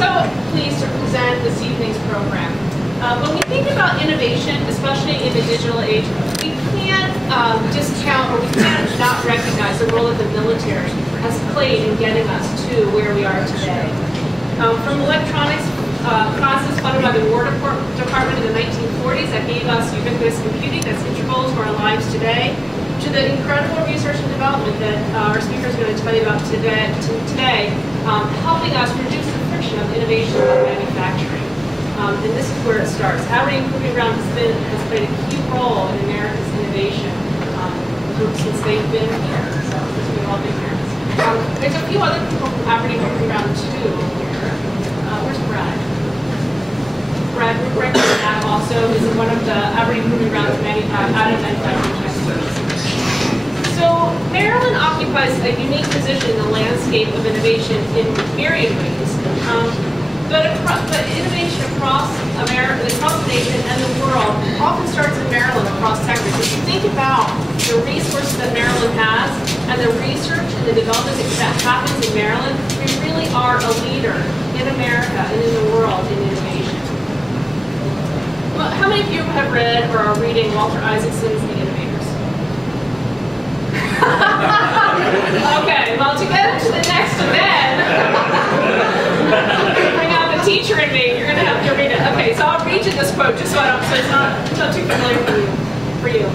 so pleased to present this evening's program. When we think about innovation, especially in the digital age, we can't discount or we can't not recognize the role that the military has played in getting us to where we are today. From electronics classes funded by the War Department in the 1940s that gave us ubiquitous computing that's integral to our lives today, to the incredible research and development that our speakers are going to tell you about today, helping us reduce the friction of innovation and manufacturing. And this is where it starts. Aberdeen Proving Ground has played a key role in America's innovation since they've been here. So since we've all been here. There's a few other people from Aberdeen Proving Ground too here. Where's Brad? Brad Ruprecht also is one of the Aberdeen Proving Ground's additive manufacturing experts. So Maryland occupies a unique position in the landscape of innovation in myriad ways. But innovation across America, across the nation and the world often starts in Maryland across sectors. If you think about the resources that Maryland has and the research and the development that happens in Maryland, we really are a leader in America and in the world in innovation. Well, how many of you have read or are reading Walter Isaacson's The Innovators? Okay, well, to get into the next event, bring out the teacher in me. You're going to have to read it. Okay, so I'll read you this quote just so it's not too familiar for you.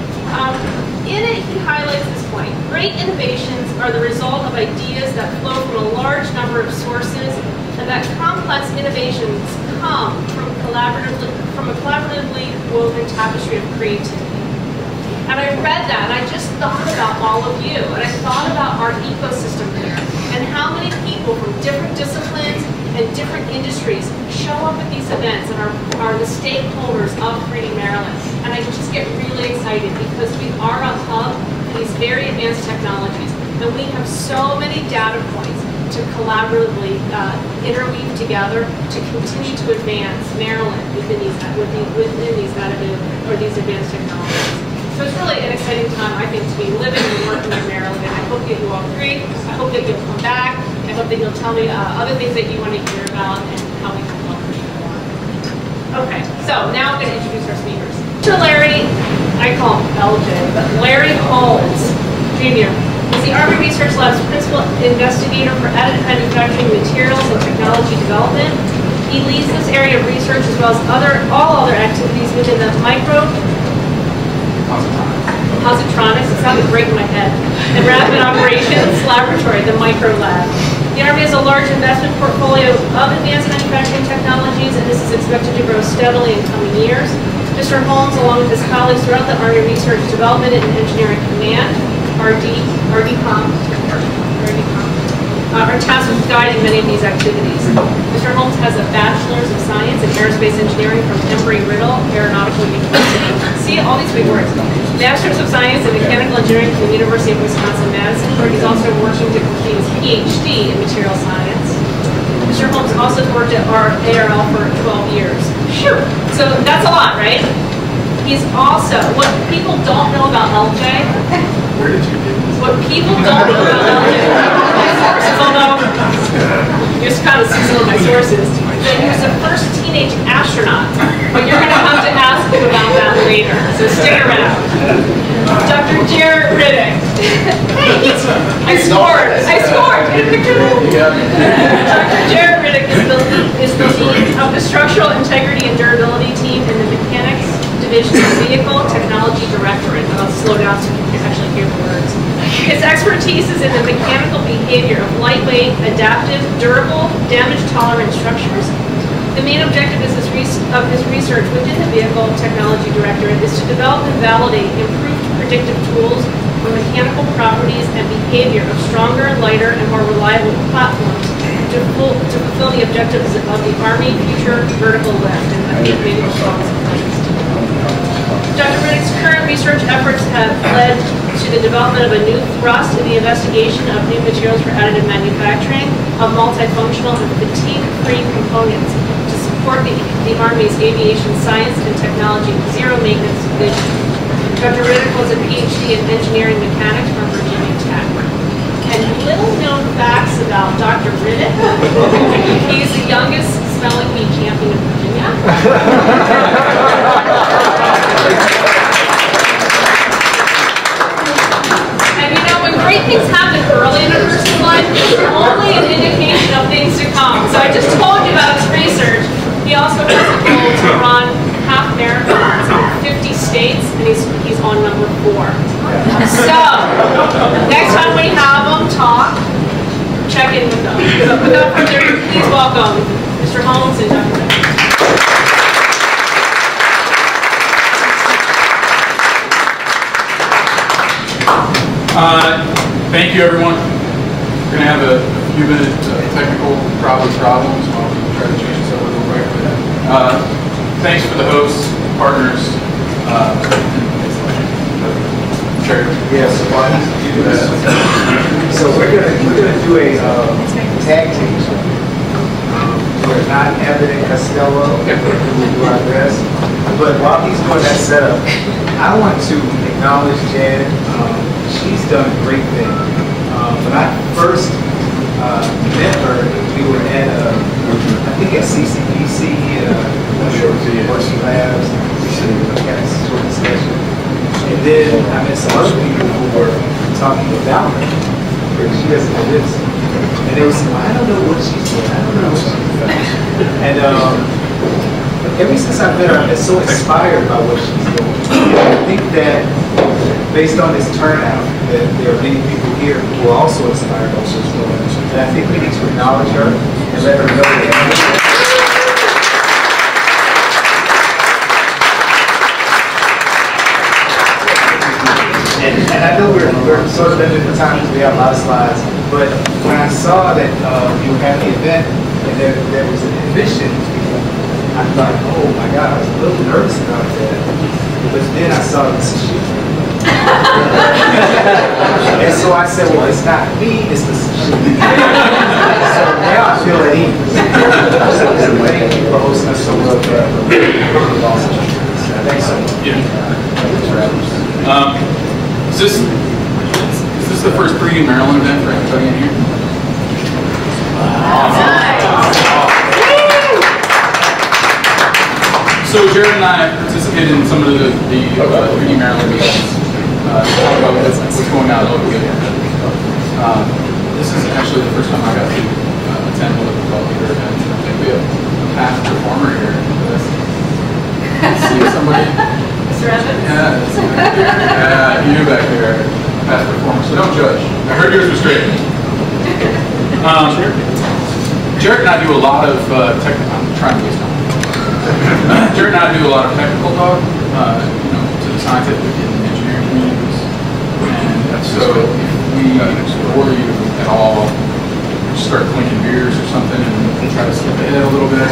In it, he highlights this point. Great innovations are the result of ideas that flow from a large number of sources, and that complex innovations come from a collaboratively woven tapestry of creativity. And I read that, and I just thought about all of you, and I thought about our ecosystem here, and how many people from different disciplines and different industries show up at these events and are the stakeholders of Creating Maryland. And I just get really excited because we are a hub for these very advanced technologies, and we have so many data points to collaboratively interweave together to continue to advance Maryland within these additive or these advanced technologies. So it's really an exciting time, I think, to be living and working in Maryland, and I hope that you all agree. I hope that you'll come back. I hope that you'll tell me other things that you want to hear about and how we can help you more. Okay, so now I'm going to introduce our speakers. Mr. Larry, I call him LJ, but Larry Holmes, Jr. is the Army Research Lab's principal investigator for additive manufacturing materials and technology development. He leads this area of research as well as all other activities within the Positronics, it sounded great in my head, and Rapid Operations Laboratory, the Micro Lab. The Army has a large investment portfolio of advanced manufacturing technologies, and this is expected to grow steadily in coming years. Mr. Holmes, along with his colleagues throughout the Army Research Development and Engineering Command, RDCOM, are tasked with guiding many of these activities. Mr. Holmes has a Bachelor's of Science in Aerospace Engineering from Embry-Riddle Aeronautical University. See, all these big words. Master's of Science in Mechanical Engineering from the University of Wisconsin-Madison, where he's also working to complete his PhD in Material Science. Mr. Holmes also worked at ARL for 12 years. Phew! So that's a lot, right? He's also, what people don't know about LJ, Where did you get this? what people don't know about LJ, my sources, although you just kind of see some of my sources, that he was the first teenage astronaut. But you're going to have to ask him about that later, so stick around. Dr. Jared Riddick. Hey, I scored. Get a picture of him. Dr. Jared Riddick is the lead of the Structural Integrity and Durability Team in the Mechanics Division of Vehicle Technology Directorate. I'll slow down so you can actually hear the words. His expertise is in the mechanical behavior of lightweight, adaptive, durable, damage-tolerant structures. The main objective of his research within the Vehicle Technology Directorate is to develop and validate improved predictive tools for mechanical properties and behavior of stronger, lighter, and more reliable platforms to fulfill the objectives of the Army Future Vertical Lift. And I think maybe we'll show some things. Dr. Riddick's current research efforts have led to the development of a new thrust in the investigation of new materials for additive manufacturing of multifunctional and fatigue-free components to support the Army's aviation science and technology zero maintenance vision. Dr. Riddick was a PhD in engineering mechanics from Virginia Tech. And little known facts facts about Dr. Riddick. He's the youngest spelling bee champion in Virginia. And you know, when great things happen early in a person's life, it's only an indication of things to come. So I just told you about his research. He also has a goal to run half marathons in 50 states, and he's on number 4. So, next time we have him talk, check in with them. So without further ado, please welcome Mr. Holmes and Dr. Riddick. Thank you, everyone. We're going to have a few minute technical problems while we try to change this up a little quick. Thanks for the hosts, partners, Chair. Yes, so we're gonna do a tag team. We're not Evan and Costello. We'll do our best. But while he's doing that setup, I want to acknowledge Jan. She's done a great thing. When I first met her, we were at I think at CCPC, University Labs. We had a short discussion. And then I met some other people who were talking about her, because she doesn't know this. And they were saying, well, I don't know what she's doing. I don't know what she's doing. And ever since I've met her, I've been so inspired by what she's doing. And I think that based on this turnout, that there are many people here who are also inspired by what she's doing. And I think we need to acknowledge her and let her know that. And I know we're sort of limited for time because we have a lot of slides, but when I saw that you had the event and there was an admission, I thought, oh my God, I was a little nervous about that. But then I saw this issue. And so I said, well, it's not me, it's the sushi. So now I feel at ease. So thank you for hosting us so well. Thanks so much. Is this the first Bringing Maryland event for everybody in here? So Jared and I participated in some of the Bringing Maryland events. Talk about what's going on locally. This is actually the first time I got to attend one of the leader events. I think we have a past performer here. See somebody? Mr. Evans? Yeah, you back there, past performer. So don't judge. I heard yours was great. Jared and I do a lot of technical. I'm trying to waste time. Jared and I do a lot of technical talk, to the scientific and engineering communities. And so if we bore you at all, just start clinking beers or something and try to skip ahead a little bit.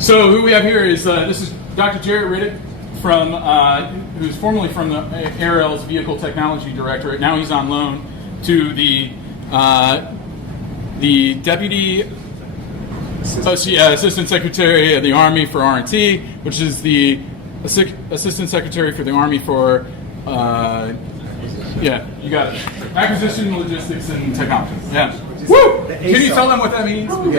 So who we have here is this is Dr. Jared Riddick from who's formerly from the ARL's Vehicle Technology Directorate. Now he's on loan to the Deputy Assistant Secretary of the Army for R&T, which is the Assistant Secretary for the Army for you got it. Acquisition, Logistics, and Technology. Yeah. Woo! Can you tell them what that means? And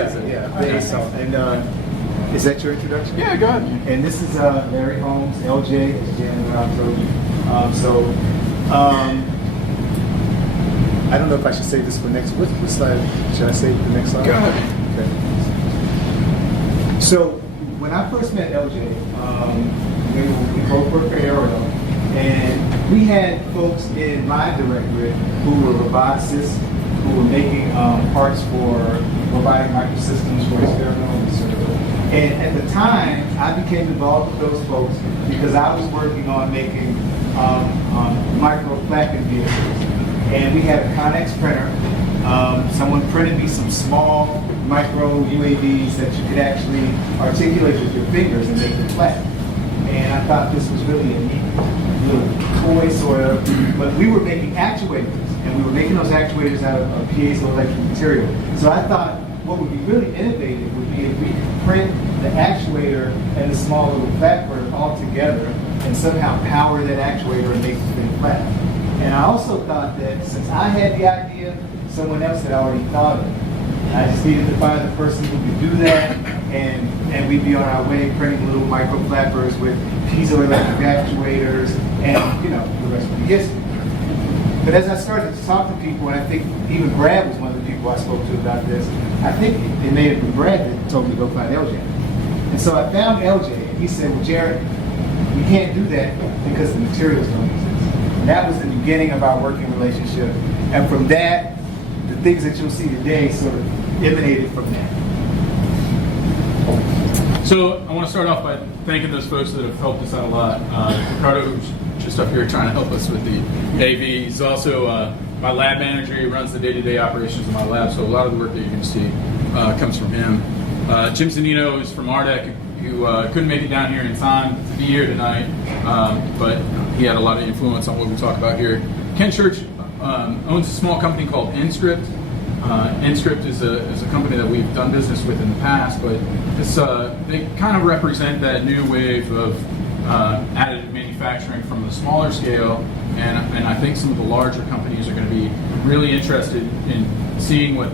is that your introduction? Yeah, go ahead. And this is Larry Holmes, LJ, as Jan told you. I don't know if I should save this for next. What slide? Should I save the next slide? Go ahead. Okay. So when I first met LJ, we both worked for Aerial, and we had folks in my directorate who were roboticists, who were making parts for robotic microsystems for experimental research. And at the time, I became involved with those folks because I was working on making micro flatbed vehicles. And we had a Connex printer. Someone printed me some small micro UAVs that you could actually articulate with your fingers and make them flat. And I thought this was really a neat little toy sort of, but we were making actuators, and we were making those actuators out of piezoelectric material. So I thought what would be really innovative would be if we could print the actuator and the small little flat part all together and somehow power that actuator and make the thing flat. And I also thought that since I had the idea, someone else had already thought of it. I just needed to find the person who could do that, and we'd be on our way printing little micro flappers with piezoelectric actuators, and the rest would be history. But as I started to talk to people, and I think even Brad was one of the people I spoke to about this, I think it may have been Brad that told me to go find LJ. And so I found LJ, and he said, well, Jared, we can't do that because the materials don't exist. And that was the beginning of our working relationship. And from that, the things that you'll see today sort of emanated from that. So I want to start off by thanking those folks that have helped us out a lot. Ricardo, who's just up here trying to help us with the AV. He's also my lab manager. He runs the day-to-day operations of my lab, so a lot of the work that you're going to see comes from him. Jim Zanino is from Ardec, who couldn't make it down here in time to be here tonight, but he had a lot of influence on what we talk about here. Ken Church owns a small company called Nscript. Nscript is a company that we've done business with in the past, but they kind of represent that new wave of additive manufacturing from the smaller scale, and I think some of the larger companies are going to be really interested in seeing what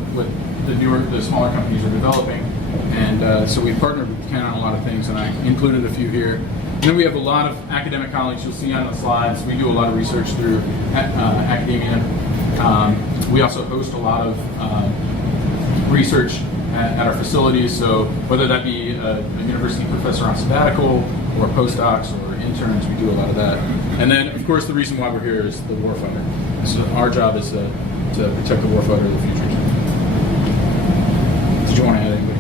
the smaller companies are developing. And so we've partnered with Ken on a lot of things, and I included a few here. And then we have a lot of academic colleagues you'll see on the slides. We do a lot of research through academia. We also host a lot of research at our facilities, so whether that be a university professor on sabbatical or postdocs or interns, we do a lot of that. And then, of course, the reason why we're here is the warfighter. So our job is to protect the warfighter of the future. Did you want to add anything?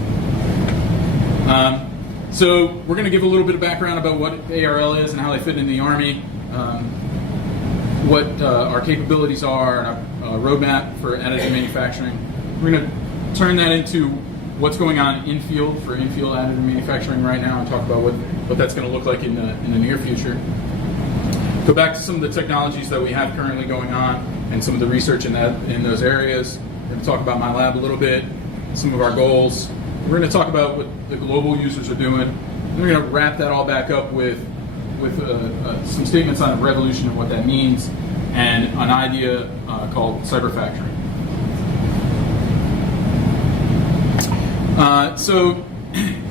So we're going to give a little bit of background about what ARL is and how they fit in the Army, what our capabilities are, and our roadmap for additive manufacturing. We're going to turn that into what's going on in field for in-field additive manufacturing right now, and talk about what that's going to look like in the near future. Go back to some of the technologies that we have currently going on and some of the research in those areas. We're going to talk about my lab a little bit, some of our goals. We're going to talk about what the global users are doing. And we're going to wrap that all back up with some statements on the revolution and what that means, and an idea called cyber factory. So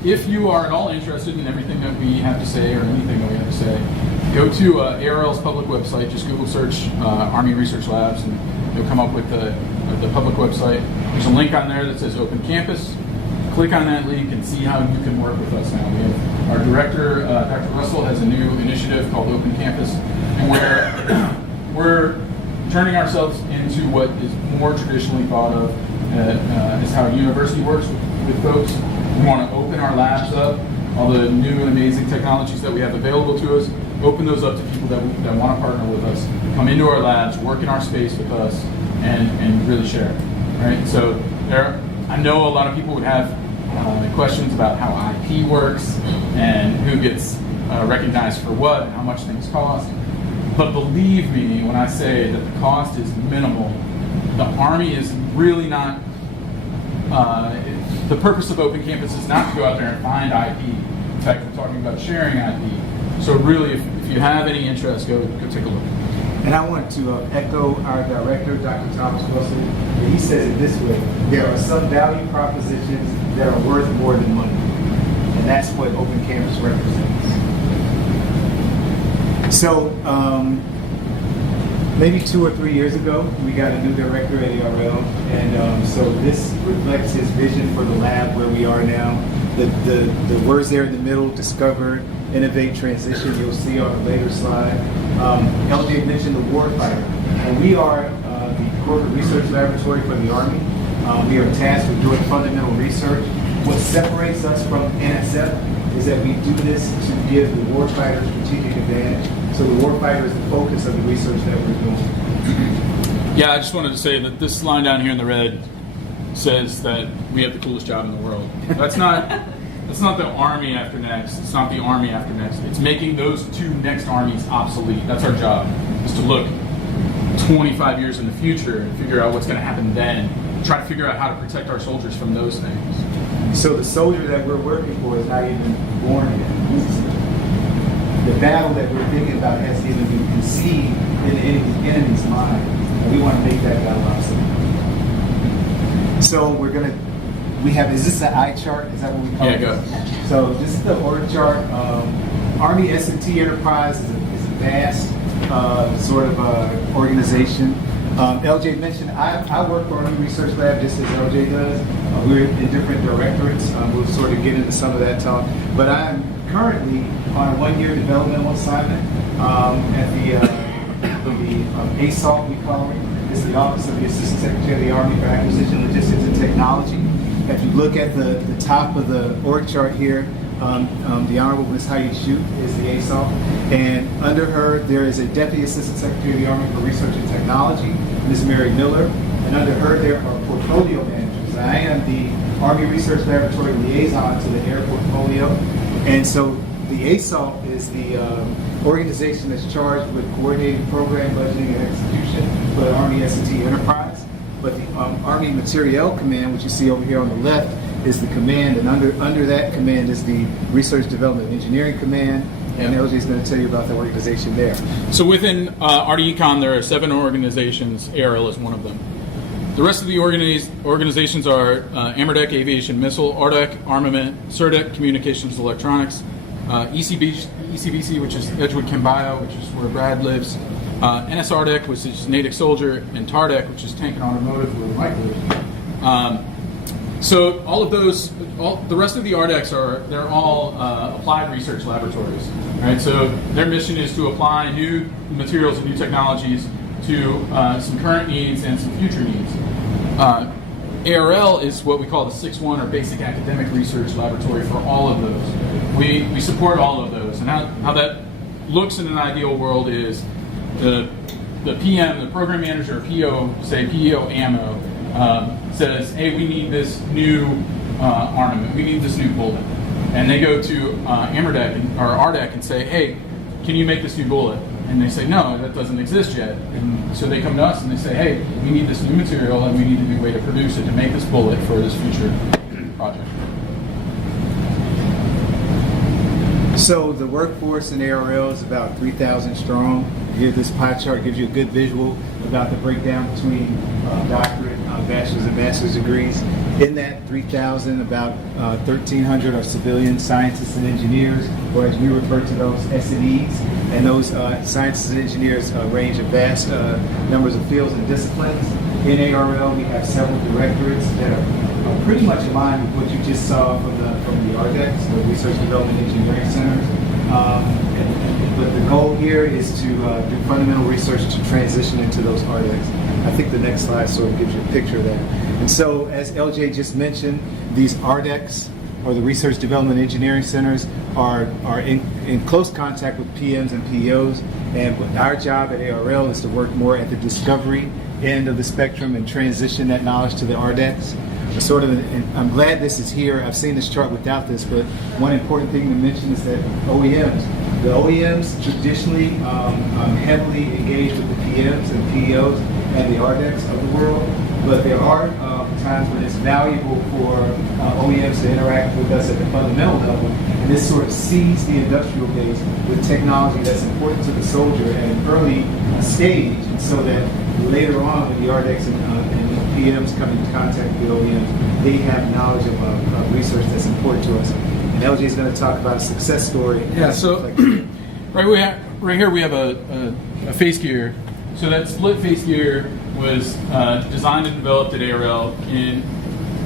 if you are at all interested in everything that we have to say, or anything that we have to say, go to ARL's public website. Just Google search Army Research Labs, and you'll come up with the public website. There's a link on there that says Open Campus. Click on that link and see how you can work with us now. We have our director, Dr. Russell, has a new initiative called Open Campus, and we're turning ourselves into what is more traditionally thought of as how a university works with folks. We want to open our labs up, all the new and amazing technologies that we have available to us, open those up to people that want to partner with us, come into our labs, work in our space with us, and really share. Right? So I know a lot of people would have questions about how IP works and who gets recognized for what and how much things cost. But believe me when I say that the cost is minimal. The Army is really not, the purpose of Open Campus is not to go out there and find IP. In fact, we're talking about sharing IP. So really, if you have any interest, go take a look. And I want to echo our director, Dr. Thomas Russell. And he says it this way: there are some value propositions that are worth more than money. And that's what Open Campus represents. So maybe 2 or 3 years ago, we got a new director at ARL. And so this reflects his vision for the lab where we are now. The words there in the middle: discover, innovate, transition. You'll see on a later slide. LJ mentioned the warfighter, and we are the corporate research laboratory for the Army. We are tasked with doing fundamental research. What separates us from NSF is that we do this to give the warfighter strategic advantage. So the warfighter is the focus of the research that we're doing. Yeah, I just wanted to say that this line down here in the red says that we have the coolest job in the world. That's not the Army after next. It's not the Army after next. It's making those two next armies obsolete. That's our job, is to look 25 years in the future and figure out what's going to happen then. Try to figure out how to protect our soldiers from those things. So the soldier that we're working for is not even born yet. the battle that we're thinking about hasn't even been conceived in the enemy's mind. And we want to make that battle obsolete. So we have, is this an eye chart? Is that what we call it? Yeah, go. So this is the org chart. Army S&T Enterprise is a vast sort of organization. LJ mentioned, I work for Army Research Lab just as LJ does. We're in different directorates. We'll sort of get into some of that talk. But I'm currently on a one-year developmental assignment at the ASALT, we call it. It's the Office of the Assistant Secretary of the Army for Acquisition, Logistics, and Technology. If you look at the top of the org chart here, the Honorable Ms. Heidi Shute is the ASALT, and under her there is a Deputy Assistant Secretary of the Army for Research and Technology, Ms. Mary Miller, and under her there are portfolio managers. I am the Army Research Laboratory liaison to the Air Portfolio, and so the ASALT is the organization that's charged with coordinating program budgeting and execution for the Army S&T Enterprise. But the Army Materiel Command, which you see over here on the left, is the command, and under that command is the Research Development Engineering Command, and LJ is going to tell you about the organization there. So within RDECON, there are 7 organizations. ARL is one of them. The rest of the organizations are AMRDEC Aviation Missile, RDEC Armament, CERDEC Communications Electronics, ECBC, which is Edgewood Chem-Bio, which is where Brad lives, NSRDEC, which is Natick Soldier, and TARDEC, which is Tank and Automotive, where Mike lives. So all of those, the rest of the RDECs they're all applied research laboratories, right? So their mission is to apply new materials and new technologies to some current needs and some future needs. ARL is what we call the 6-1 or Basic Academic Research Laboratory for all of those. We support all of those, and how that looks in an ideal world is the PM, the program manager, or PO, say PO ammo, says, hey, we need this new armament, we need this new bullet. And they go to AMRDEC or RDEC and say, hey, can you make this new bullet? And they say, no, that doesn't exist yet. And so they come to us and they say, hey, we need this new material and we need a new way to produce it to make this bullet for this future project. So the workforce in ARL is about 3,000 strong. Here, this pie chart gives you a good visual about the breakdown between doctorate, bachelor's and master's degrees. In that 3,000, about 1,300 are civilian scientists and engineers, or as we refer to those, S&Es. And those scientists and engineers range in vast numbers of fields and disciplines. In ARL, we have several directorates that are pretty much in line with what you just saw from the RDECs, the Research Development Engineering Centers. But the goal here is to do fundamental research to transition into those RDECs. I think the next slide sort of gives you a picture of that. And so, as LJ just mentioned, these RDECs, or the Research Development Engineering Centers, are in close contact with PMs and POs. And our job at ARL is to work more at the discovery end of the spectrum and transition that knowledge to the RDECs. And I'm glad this is here. I've seen this chart without this, but one important thing to mention is that the OEMs traditionally heavily engage with the PMs and POs and the RDECs of the world, but there are times when it's valuable for OEMs to interact with us at the fundamental level, and this sort of seeds the industrial base with technology that's important to the soldier at an early stage, and so that later on when the RDECs and PMs come into contact with the OEMs, they have knowledge of research that's important to us. And LJ is going to talk about a success story. Yeah, so right here we have a face gear. So that split face gear was designed and developed at ARL in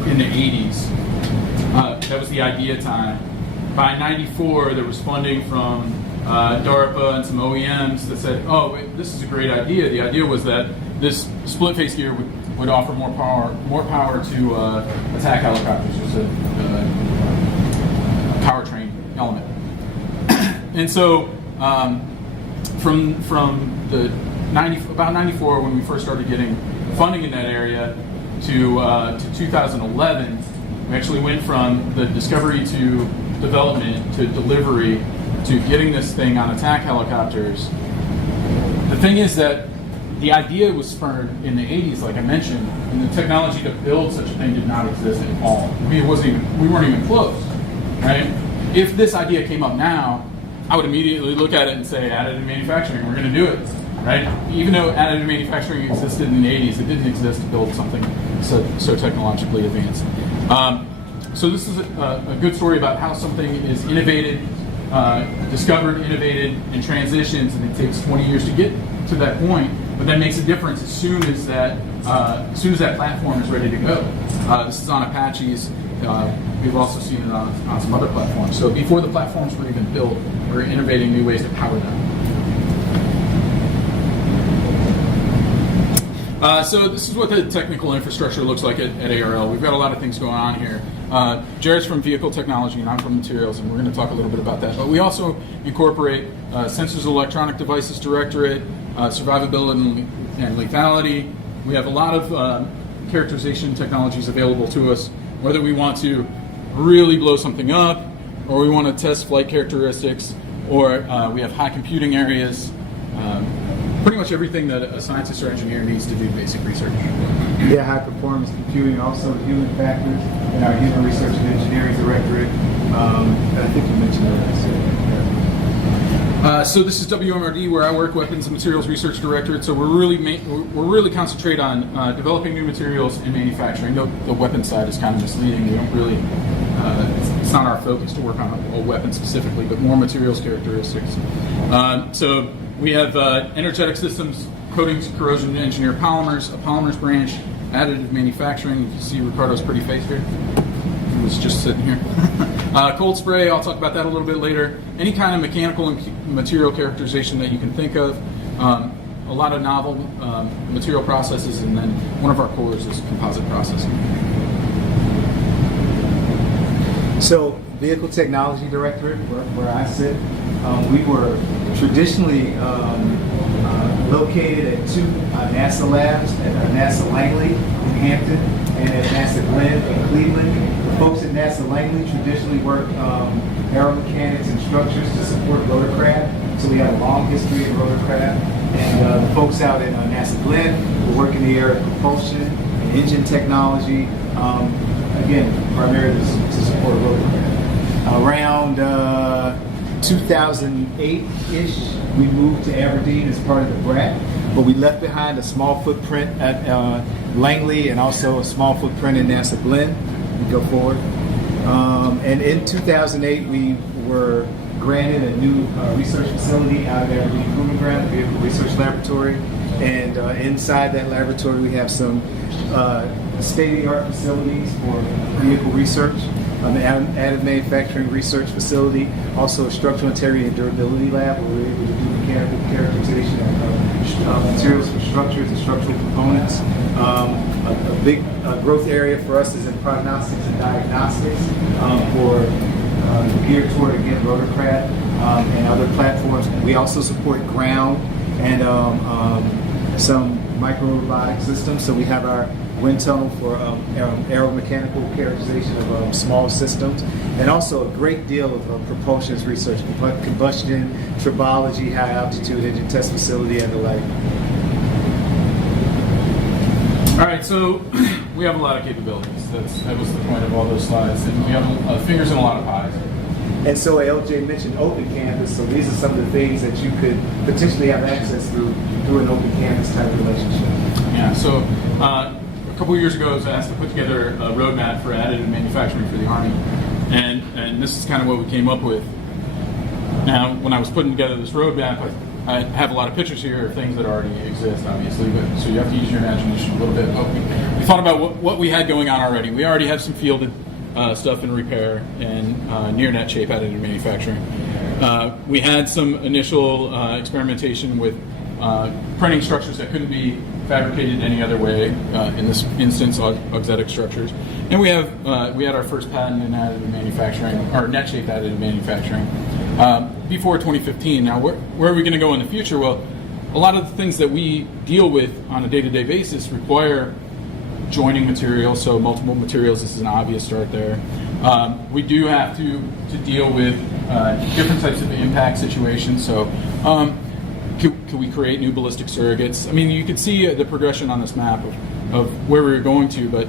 the 80s. That was the idea time. By 94, there was funding from DARPA and some OEMs that said, oh, wait, this is a great idea. The idea was that this split face gear would offer more power to attack helicopters, just a powertrain element. And so from the about 94, when we first started getting funding in that area, to 2011, we actually went from the discovery to development to delivery to getting this thing on attack helicopters. The thing is that the idea was spurred in the 80s, like I mentioned, and the technology to build such a thing did not exist at all. We weren't even close, right? If this idea came up now, I would immediately look at it and say additive manufacturing, we're going to do it, right? Even though additive manufacturing existed in the 80s, it didn't exist to build something so technologically advanced. So this is a good story about how something is innovated, discovered, innovated, and transitions, and it takes 20 years to get to that point, but that makes a difference as soon as that platform is ready to go. This is on Apache's. We've also seen it on some other platforms. So before the platforms were even built, we're innovating new ways to power them. So this is what the technical infrastructure looks like at ARL. We've got a lot of things going on here. Jared's from vehicle technology and I'm from materials, and we're going to talk a little bit about that. But we also incorporate sensors, electronic devices directorate, survivability and lethality. We have a lot of characterization technologies available to us, whether we want to really blow something up, or we want to test flight characteristics, or we have high computing areas. Pretty much everything that a scientist or engineer needs to do basic research. Yeah, high performance computing, also human factors in our human research and engineering directorate. I think you mentioned that. So this is WMRD, where I work, Weapons and Materials Research Directorate. So we're really concentrate on developing new materials and manufacturing. The weapon side is kind of misleading. We don't really, it's not our focus to work on a weapon specifically, but more materials characteristics. So we have energetic systems, coatings, corrosion engineered polymers, a polymers branch, additive manufacturing. You can see Ricardo's pretty face here. He was just sitting here. Cold spray, I'll talk about that a little bit later. Any kind of mechanical and material characterization that you can think of. A lot of novel material processes, and then one of our cores is composite processing. So, Vehicle Technology Directorate, where I sit, we were traditionally located at two NASA labs, at NASA Langley in Hampton and at NASA Glenn in Cleveland. The folks at NASA Langley traditionally work aeromechanics and structures to support rotorcraft, so we have a long history of rotorcraft. And the folks out at NASA Glenn will work in the area of propulsion and engine technology, again, primarily to support rotorcraft. Around 2008-ish, we moved to Aberdeen as part of the BRAC, but we left behind a small footprint at Langley and also a small footprint in NASA Glenn. We go forward. And in 2008, we were granted a new research facility out of Aberdeen Proving Ground, the Vehicle Research Laboratory. And inside that laboratory, we have some state-of-the-art facilities for vehicle research. An additive manufacturing research facility, also a structural integrity and durability lab where we're able to do mechanical characterization of materials for structures and structural components. A big growth area for us is in prognostics and diagnostics for geared toward, again, rotorcraft and other platforms. We also support ground and some micro-robotic systems. So we have our wind tunnel for aeromechanical characterization of small systems, and also a great deal of propulsion research, combustion, tribology, high altitude engine test facility, and the like. All right, so we have a lot of capabilities. That was the point of all those slides, and we have fingers in a lot of pies. And so LJ mentioned Open Canvas, so these are some of the things that you could potentially have access through an Open Canvas type relationship. Yeah, so a couple of years ago I was asked to put together a roadmap for additive manufacturing for the Army, and this is kind of what we came up with. Now, when I was putting together this roadmap, I have a lot of pictures here of things that already exist, obviously, but so you have to use your imagination a little bit. But we thought about what we had going on already. We already have some fielded stuff in repair and near net shape additive manufacturing. We had some initial experimentation with printing structures that couldn't be fabricated any other way, in this instance, auxetic structures. And we had our first patent in additive manufacturing, or net shape additive manufacturing, before 2015. Now, where are we going to go in the future? Well, a lot of the things that we deal with on a day-to-day basis require joining materials, so multiple materials. This is an obvious start there. We do have to deal with different types of impact situations. So could we create new ballistic surrogates? I mean, you can see the progression on this map of where we were going to, but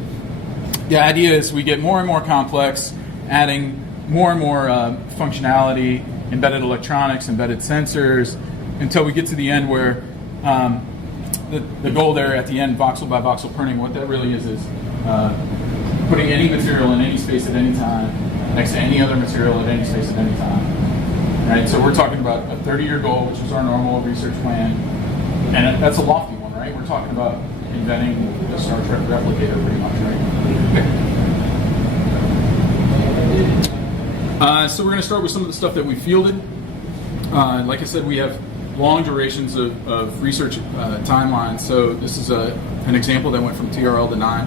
the idea is we get more and more complex, adding more and more functionality embedded electronics, embedded sensors, until we get to the end where the goal there at the end, voxel by voxel printing, what that really is putting any material in any space at any time next to any other material at any space at any time. Right? So we're talking about a 30-year goal, which is our normal research plan, and that's a lofty one, right? We're talking about inventing the Star Trek replicator pretty much, right? So we're going to start with some of the stuff that we fielded. Like I said, we have long durations of research timelines. So this is an example that went from TRL to 9,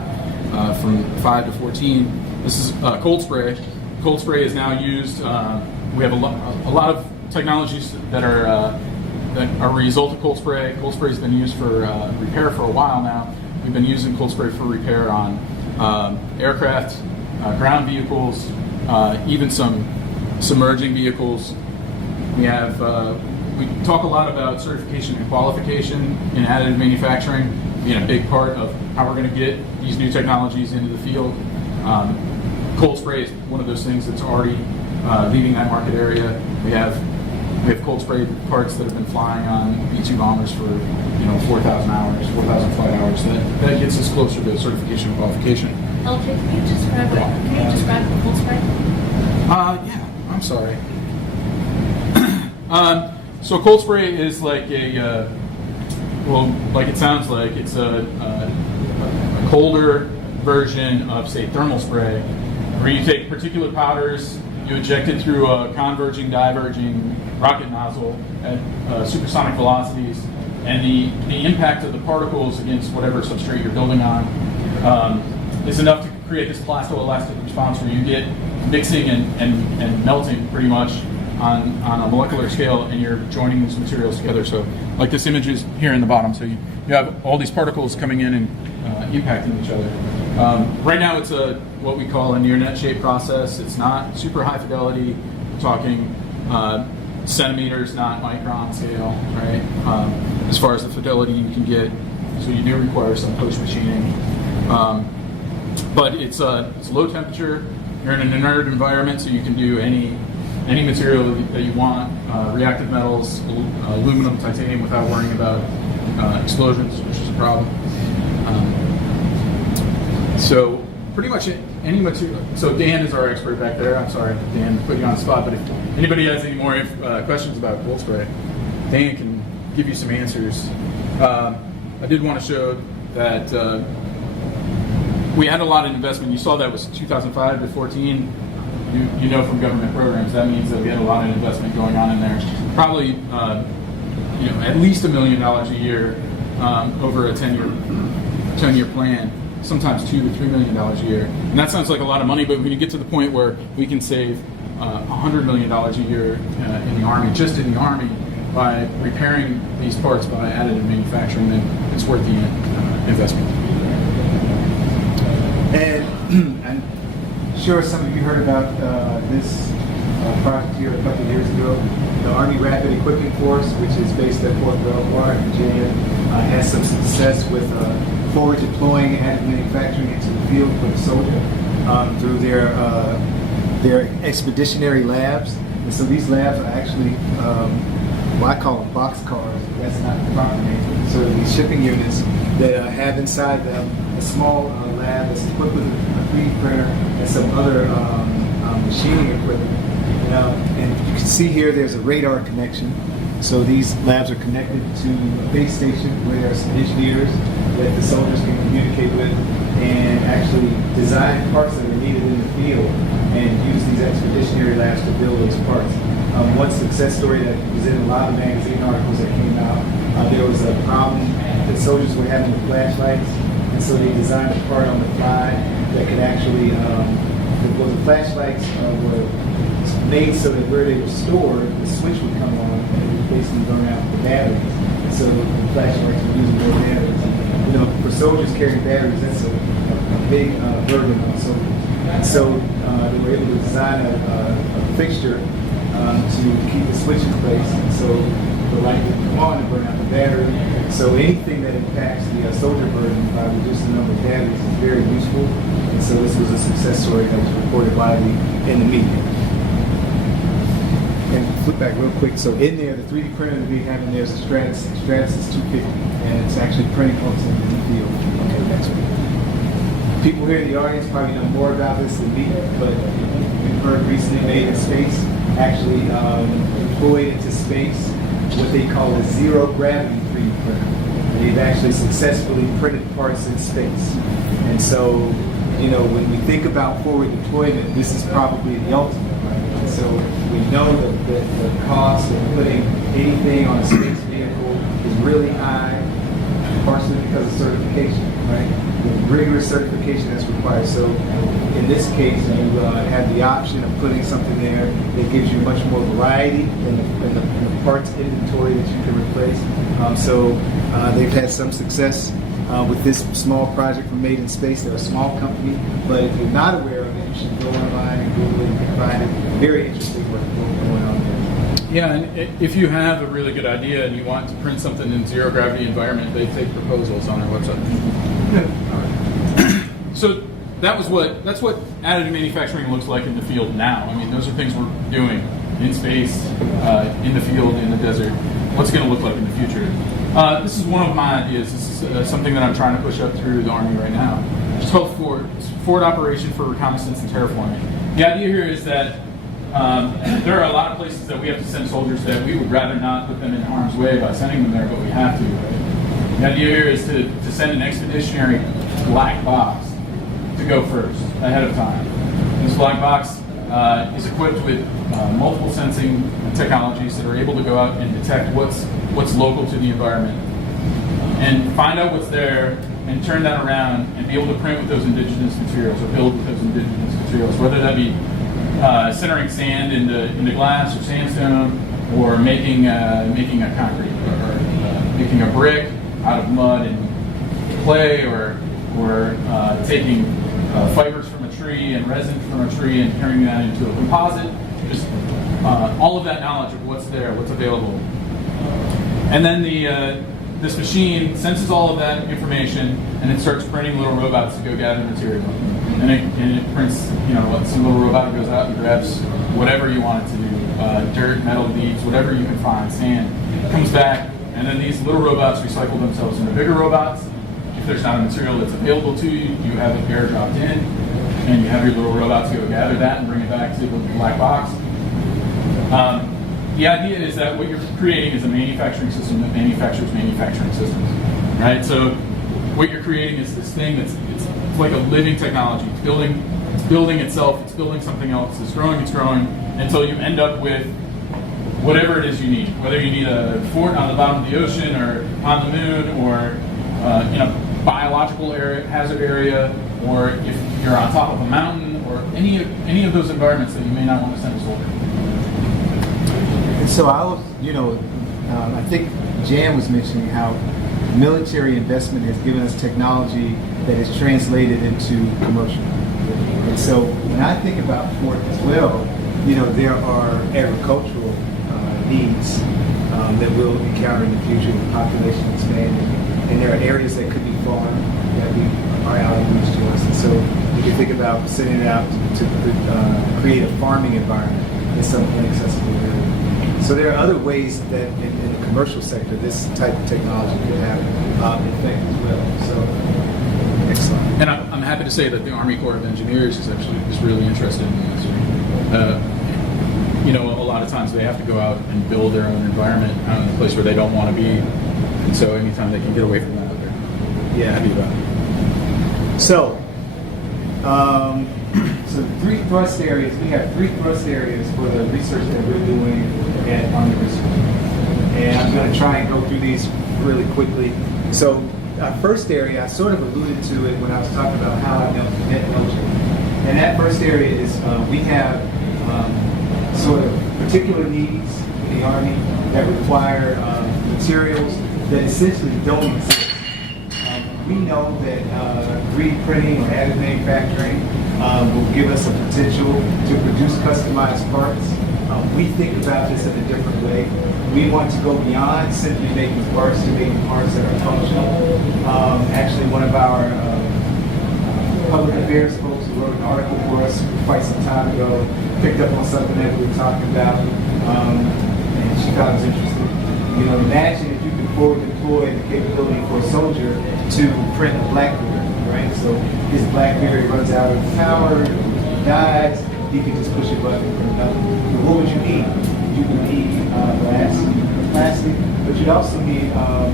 from 5 to 14. This is cold spray. Cold spray is now used. We have a lot of technologies that are a result of cold spray. Cold spray has been used for repair for a while now. We've been using cold spray for repair on aircraft, ground vehicles, even some submerging vehicles. We talk a lot about certification and qualification in additive manufacturing being a big part of how we're going to get these new technologies into the field. Cold spray is one of those things that's already leaving that market area. We have cold spray parts that have been flying on B-2 bombers for 4,000 hours, 4,000 flight hours. That gets us closer to certification and qualification. LJ, can you describe the cold spray? Yeah, I'm sorry. So cold spray is like like it sounds like, it's a colder version of, say, thermal spray, where you take particulate powders, you eject it through a converging, diverging rocket nozzle at supersonic velocities, and the impact of the particles against whatever substrate you're building on is enough to create this plastoelastic response where you get mixing and melting pretty much on a molecular scale, and you're joining these materials together. So like this image is here in the bottom, so you have all these particles coming in and impacting each other. Right now it's what we call a near net shape process. It's not super high fidelity. We're talking centimeters, not micron scale, right? As far as the fidelity you can get. So you do require some post machining. But it's low temperature. You're in an inert environment, so you can do any material that you want, reactive metals, aluminum, titanium, without worrying about explosions, which is a problem. So pretty much any material. So Dan is our expert back there. I'm sorry, Dan, to put you on the spot, but if anybody has any more questions about cold spray, Dan can give you some answers. I did want to show that we had a lot of investment. You saw that was 2005 to 14. You know from government programs, that means that we had a lot of investment going on in there. Probably, at least $1 million a year over a 10-year plan. Sometimes $2 to $3 million a year. And that sounds like a lot of money, but when you get to the point where we can save $100 million a year in the Army, just in the Army, by repairing these parts by additive manufacturing, then it's worth the investment. And I'm sure some of you heard about this project here a couple of years ago. The Army Rapid Equipping Force, which is based at Fort Belvoir in Virginia, has some success with forward deploying additive manufacturing into the field for the soldier through their expeditionary labs. And so these labs are actually, I call them box cars. That's not the proper name. So these shipping units that have inside them a small lab that's equipped with a 3D printer and some other machining equipment. And you can see here there's a radar connection. So these labs are connected to a base station where there are some engineers that the soldiers can communicate with and actually design parts that are needed in the field and use these expeditionary labs to build those parts. One success story that was in a lot of magazine articles that came out, there was a problem that soldiers were having with flashlights, and so they designed a part on the fly that could actually, the flashlights were made so that where they were stored, the switch would come on and it would basically burn out the batteries. And so the flashlights were using more batteries. For soldiers carrying batteries, that's a big burden on soldiers. And so they were able to design a fixture to keep the switch in place, and so the light would come on and burn out the battery. So anything that impacts the soldier burden by reducing the number of batteries is very useful. And so this was a success story that was reported widely in the media. and flip back real quick. So in there, the 3D printer that we have in there is a Stratus. Stratus is 250, and it's actually printing folks in the field. Okay, next week. People here in the audience probably know more about this than me, but we've heard recently Made in Space actually employed into space what they call a zero gravity 3D printer. They've actually successfully printed parts in space. And so, you know, when we think about forward deployment, this is probably the ultimate, right? And so we know that the cost of putting anything on a space vehicle is really high, partially because of certification, right? The rigorous certification that's required. So in this case, you have the option of putting something there that gives you much more variety in the parts inventory that you can replace. So they've had some success with this small project from Made in Space. They're a small company, but if you're not aware of it, you should go online and Google it. You can find it. Very interesting work going on there. Yeah, and if you have a really good idea and you want to print something in zero gravity environment, they take proposals on their website. So that's what additive manufacturing looks like in the field now. I mean, those are things we're doing in space, in the field, in the desert. What's it going to look like in the future? This is one of my ideas. This is something that I'm trying to push up through the Army right now. It's called FORD. It's Forward Operation for Reconnaissance and Terraforming. The idea here is that there are a lot of places that we have to send soldiers that we would rather not put them in harm's way by sending them there, but we have to. Right? The idea here is to send an expeditionary black box to go first, ahead of time. This black box is equipped with multiple sensing technologies that are able to go out and detect what's local to the environment and find out what's there and turn that around and be able to print with those indigenous materials or build with those indigenous materials, whether that be centering sand into glass or sandstone, or making a concrete, or making a brick out of mud and clay, or taking fibers from a tree and resin from a tree and turning that into a composite. Just all of that knowledge of what's there, what's available, and then this machine senses all of that information and it starts printing little robots to go gather material. And it prints, you know, some little robot goes out and grabs whatever you want it to do, dirt, metal, leaves, whatever you can find, sand, comes back, and then these little robots recycle themselves into bigger robots. If there's not a material that's available to you, you have it airdropped in, and you have your little robots go gather that and bring it back to the black box. The idea is that what you're creating is a manufacturing system that manufactures manufacturing systems, right? So what you're creating is this thing it's like a living technology. It's building itself. It's building something else. It's growing until you end up with whatever it is you need. Whether you need a fort on the bottom of the ocean, or on the moon, or in a biological hazard area, or if you're on top of a mountain, or any of those environments that you may not want to send a soldier. And so I think Jan was mentioning how military investment has given us technology that is translated into commercial. And so when I think about Fort as well, you know, there are agricultural needs that we'll encounter in the future with population expanding. And there are areas that could be farmed that are out of reach to us. And so you can think about sending it out to create a farming environment in some inaccessible area. So there are other ways that in the commercial sector, this type of technology could have effect as well. So, excellent. And I'm happy to say that the Army Corps of Engineers is really interested in this. You know, a lot of times they have to go out and build their own environment out in a place where they don't want to be. And so anytime they can get away from that, they're happy about it. So, so three thrust areas. We have three thrust areas for the research that we're doing at Army Research. And I'm going to try and go through these really quickly. So, our first area, I sort of alluded to it when I was talking about how I met Elgin. And that first area is we have sort of particular needs in the Army that require materials that essentially don't exist. We know that 3D printing or additive manufacturing will give us a potential to produce customized parts. We think about this in a different way. We want to go beyond simply making parts to making parts that are functional. Actually, one of our public affairs folks who wrote an article for us quite some time ago, picked up on something that we were talking about, and she thought it was interesting. You know, imagine if you could forward deploy the capability for a soldier to print a BlackBerry, right? So his BlackBerry runs out of power, dies, he can just push a button and print another. But what would you need? You would need glass, plastic, but you'd also need a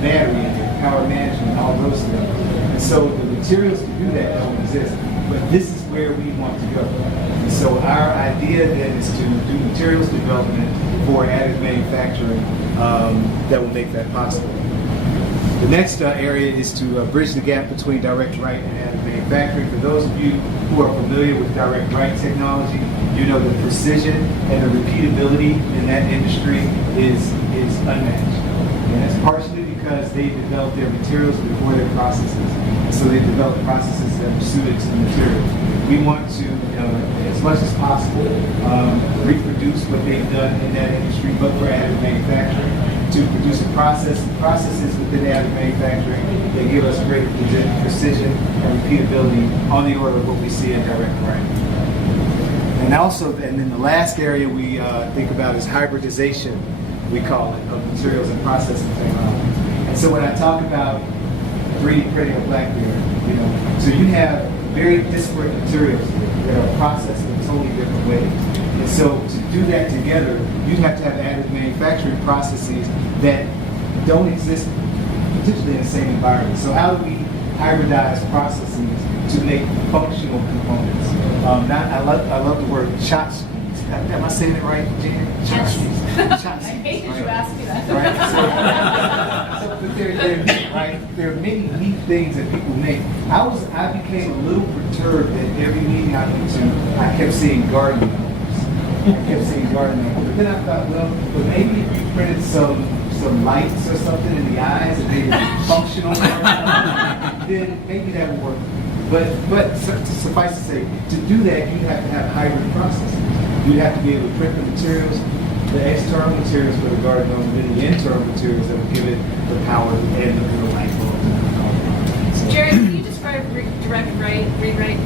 battery in there, power management, all those things. And so the materials to do that don't exist, but this is where we want to go. And so our idea then is to do materials development for additive manufacturing that will make that possible. The next area is to bridge the gap between direct write and additive manufacturing. For those of you who are familiar with direct write technology, you know the precision and the repeatability in that industry is unmatched. And that's partially because they develop their materials before their processes. And so they develop processes that are suited to the material. We want to, as much as possible, reproduce what they've done in that industry, but for additive manufacturing, to produce processes within additive manufacturing that give us greater precision and repeatability on the order of what we see in direct write. And also, and then the last area we think about is hybridization, we call it, of materials and processing technology. And so when I talk about 3D printing a BlackBerry, so you have very disparate materials that are processed in a totally different way. And so to do that together, you have to have additive manufacturing processes that don't exist potentially in the same environment. So how do we hybridize processes to make functional components? I love the word tchotchkes. Am I saying it right, Jan? Tchotchkes. I hate that you asked me that. Right? But they're neat, right? There are many neat things that people make. I became a little perturbed that every meeting I went to, I kept seeing gardening hose. But then I thought, well, but maybe if you printed some lights or something in the eyes and made it functional, then maybe that would work. But suffice to say, to do that, you have to have hybrid processes. You have to be able to print the materials, the external materials for the garden hose, and then the internal materials that will give it the power and the real light bulbs. Jerry, can you describe direct write, rewrite?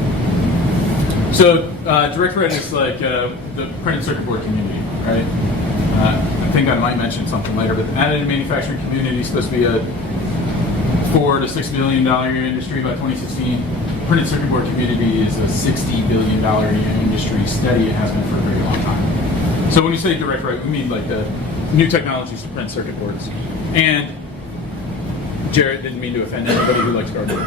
So direct write is like the printed circuit board community, right? I think I might mention something later, but the additive manufacturing community is supposed to be a $4 to $6 billion a year industry by 2016. Printed circuit board community is a $60 billion a year industry. Steady, it has been for a very long time. So when you say direct write, we mean like the new technologies to print circuit boards. And Jarrett didn't mean to offend anybody who likes garden.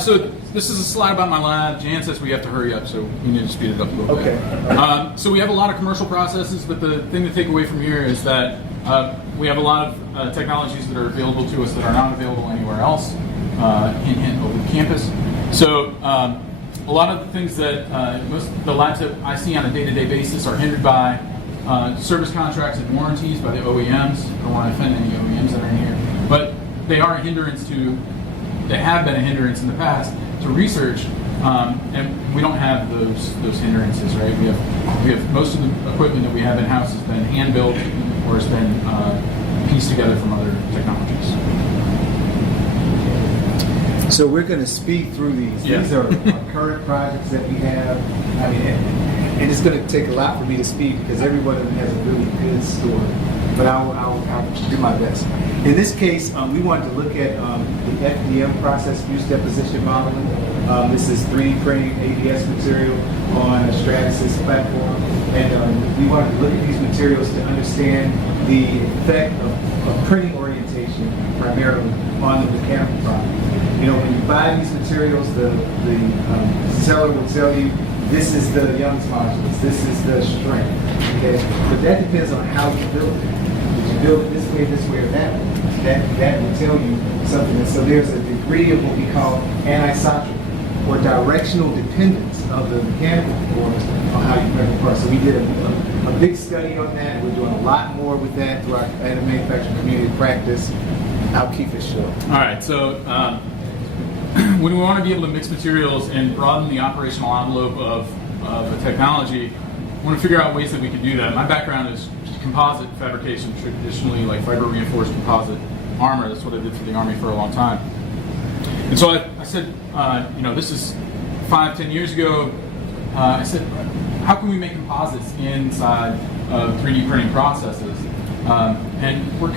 So this is a slide about my lab. Jan says we have to hurry up, so we need to speed it up a little bit. Okay. So we have a lot of commercial processes, but the thing to take away from here is that we have a lot of technologies that are available to us that are not available anywhere else, hint, over the campus. So a lot of the things that most of the labs that I see on a day-to-day basis are hindered by service contracts and warranties by the OEMs. I don't want to offend any OEMs that are in here, but they are a hindrance to, they have been a hindrance in the past to research, and we don't have those hindrances, right? We have most of the equipment that we have in-house has been hand-built or has been pieced together from other technologies. So we're going to speed through these. Yeah. These are our current projects that we have. I mean, and it's going to take a lot for me to speed because every one of them has a really good story. But I'll do my best. In this case, we wanted to look at the FDM process, fused deposition modeling. This is 3D printing ABS material on a Stratasys platform. And we wanted to look at these materials to understand the effect of printing orientation primarily on the mechanical product. You know, when you buy these materials, the seller will tell you, this is the Young's modulus, this is the strength, okay? But that depends on how you build it. Did you build it this way, or that way? That will tell you something. And so there's a degree of what we call anisotropy, or directional dependence of the mechanical performance on how you print the part. So we did a big study on that. We're doing a lot more with that through our additive manufacturing community practice. I'll keep it short. All right, so when we want to be able to mix materials and broaden the operational envelope of a technology, we want to figure out ways that we can do that. My background is composite fabrication, traditionally like fiber reinforced composite armor. That's what I did for the Army for a long time. And so I said, this is 5-10 years ago. I said, how can we make composites inside of 3D printing processes? And we're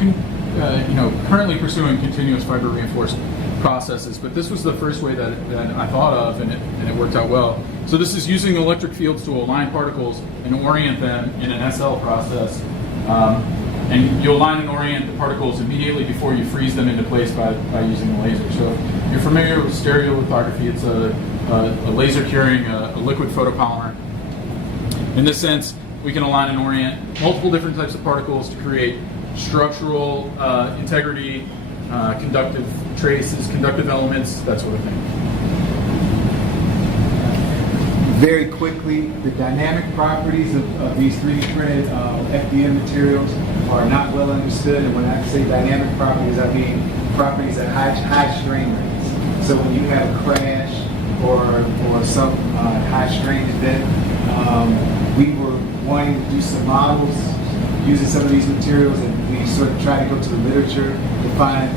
currently pursuing continuous fiber reinforced processes, but this was the first way that I thought of, and it worked out well. So this is using electric fields to align particles and orient them in an SL process. And you align and orient the particles immediately before you freeze them into place by using a laser. So if you're familiar with stereolithography, it's a laser curing a liquid photopolymer. In this sense, we can align and orient multiple different types of particles to create structural integrity, conductive traces, conductive elements, that sort of thing. Very quickly, the dynamic properties of these 3D printed FDM materials are not well understood. And when I say dynamic properties, I mean properties at high strain rates. So when you have a crash or some high strain event, we were wanting to do some models using some of these materials, and we sort of tried to go to the literature to find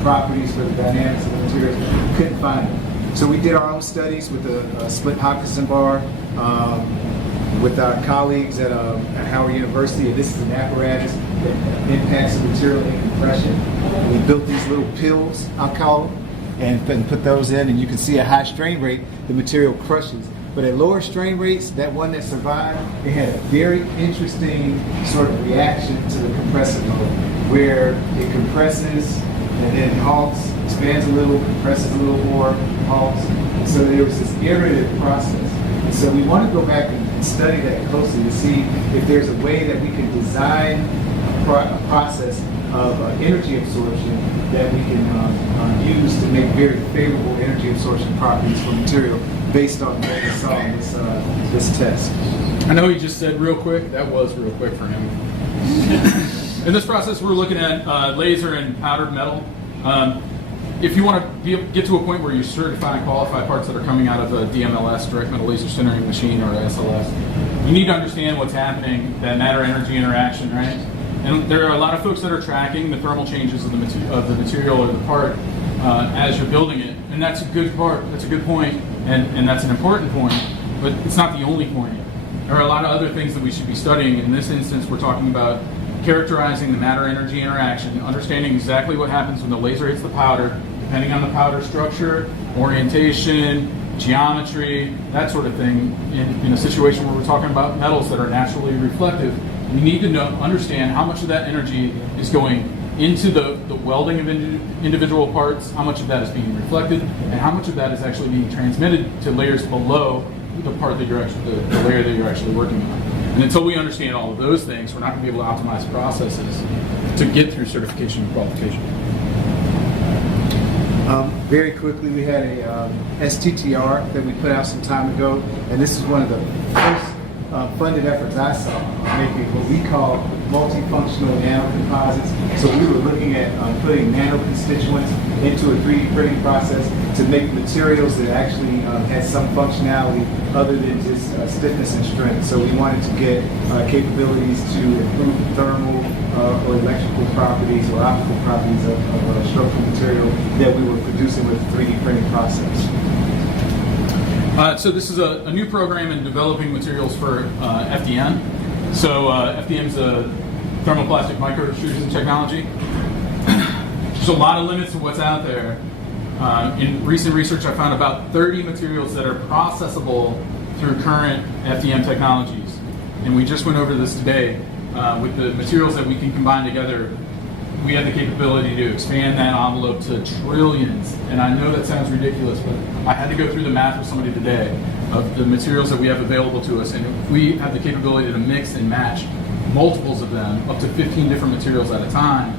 properties for the dynamics of the materials. Couldn't find them. So we did our own studies with the split Hopkinson bar, with our colleagues at Howard University, and this is an apparatus that impacts the material in compression. We built these little pills, I'll call them, and put those in, and you can see at high strain rate, the material crushes. But at lower strain rates, that one that survived, it had a very interesting sort of reaction to the compressive mode, where it compresses and then halts, expands a little, compresses a little more, halts. And so there was this iterative process. And so we want to go back and study that closely to see if there's a way that we can design a process of energy absorption that we can use to make very favorable energy absorption properties for material based on what we saw in this test. I know he just said real quick. That was real quick for him. In this process, we're looking at laser and powdered metal. If you want to get to a point where you certify and qualify parts that are coming out of a DMLS, direct metal laser sintering machine, or SLS, you need to understand what's happening, that matter-energy interaction, right? And there are a lot of folks that are tracking the thermal changes of the material or the part as you're building it, and that's a good part. That's a good point, and that's an important point, but it's not the only point. There are a lot of other things that we should be studying. In this instance, we're talking about characterizing the matter-energy interaction, understanding exactly what happens when the laser hits the powder, depending on the powder structure, orientation, geometry, that sort of thing. In a situation where we're talking about metals that are naturally reflective, we need to understand how much of that energy is going into the welding of individual parts, how much of that is being reflected, and how much of that is actually being transmitted to layers below the part that you're actually, the layer that you're actually working on. And until we understand all of those things, we're not going to be able to optimize processes to get through certification and qualification. Very quickly, we had a STTR that we put out some time ago, and this is one of the first funded efforts I saw making what we call multifunctional nanocomposites. So we were looking at putting nanoconstituents into a 3D printing process to make materials that actually had some functionality other than just stiffness and strength. So we wanted to get capabilities to improve thermal or electrical properties or optical properties of structural material that we were producing with the 3D printing process. So this is a new program in developing materials for FDM. So FDM is a thermoplastic microextrusion technology. There's a lot of limits to what's out there. In recent research, I found about 30 materials that are processable through current FDM technologies. And we just went over this today. With the materials that we can combine together, we have the capability to expand that envelope to trillions. And I know that sounds ridiculous, but I had to go through the math with somebody today of the materials that we have available to us. And if we have the capability to mix and match multiples of them, up to 15 different materials at a time,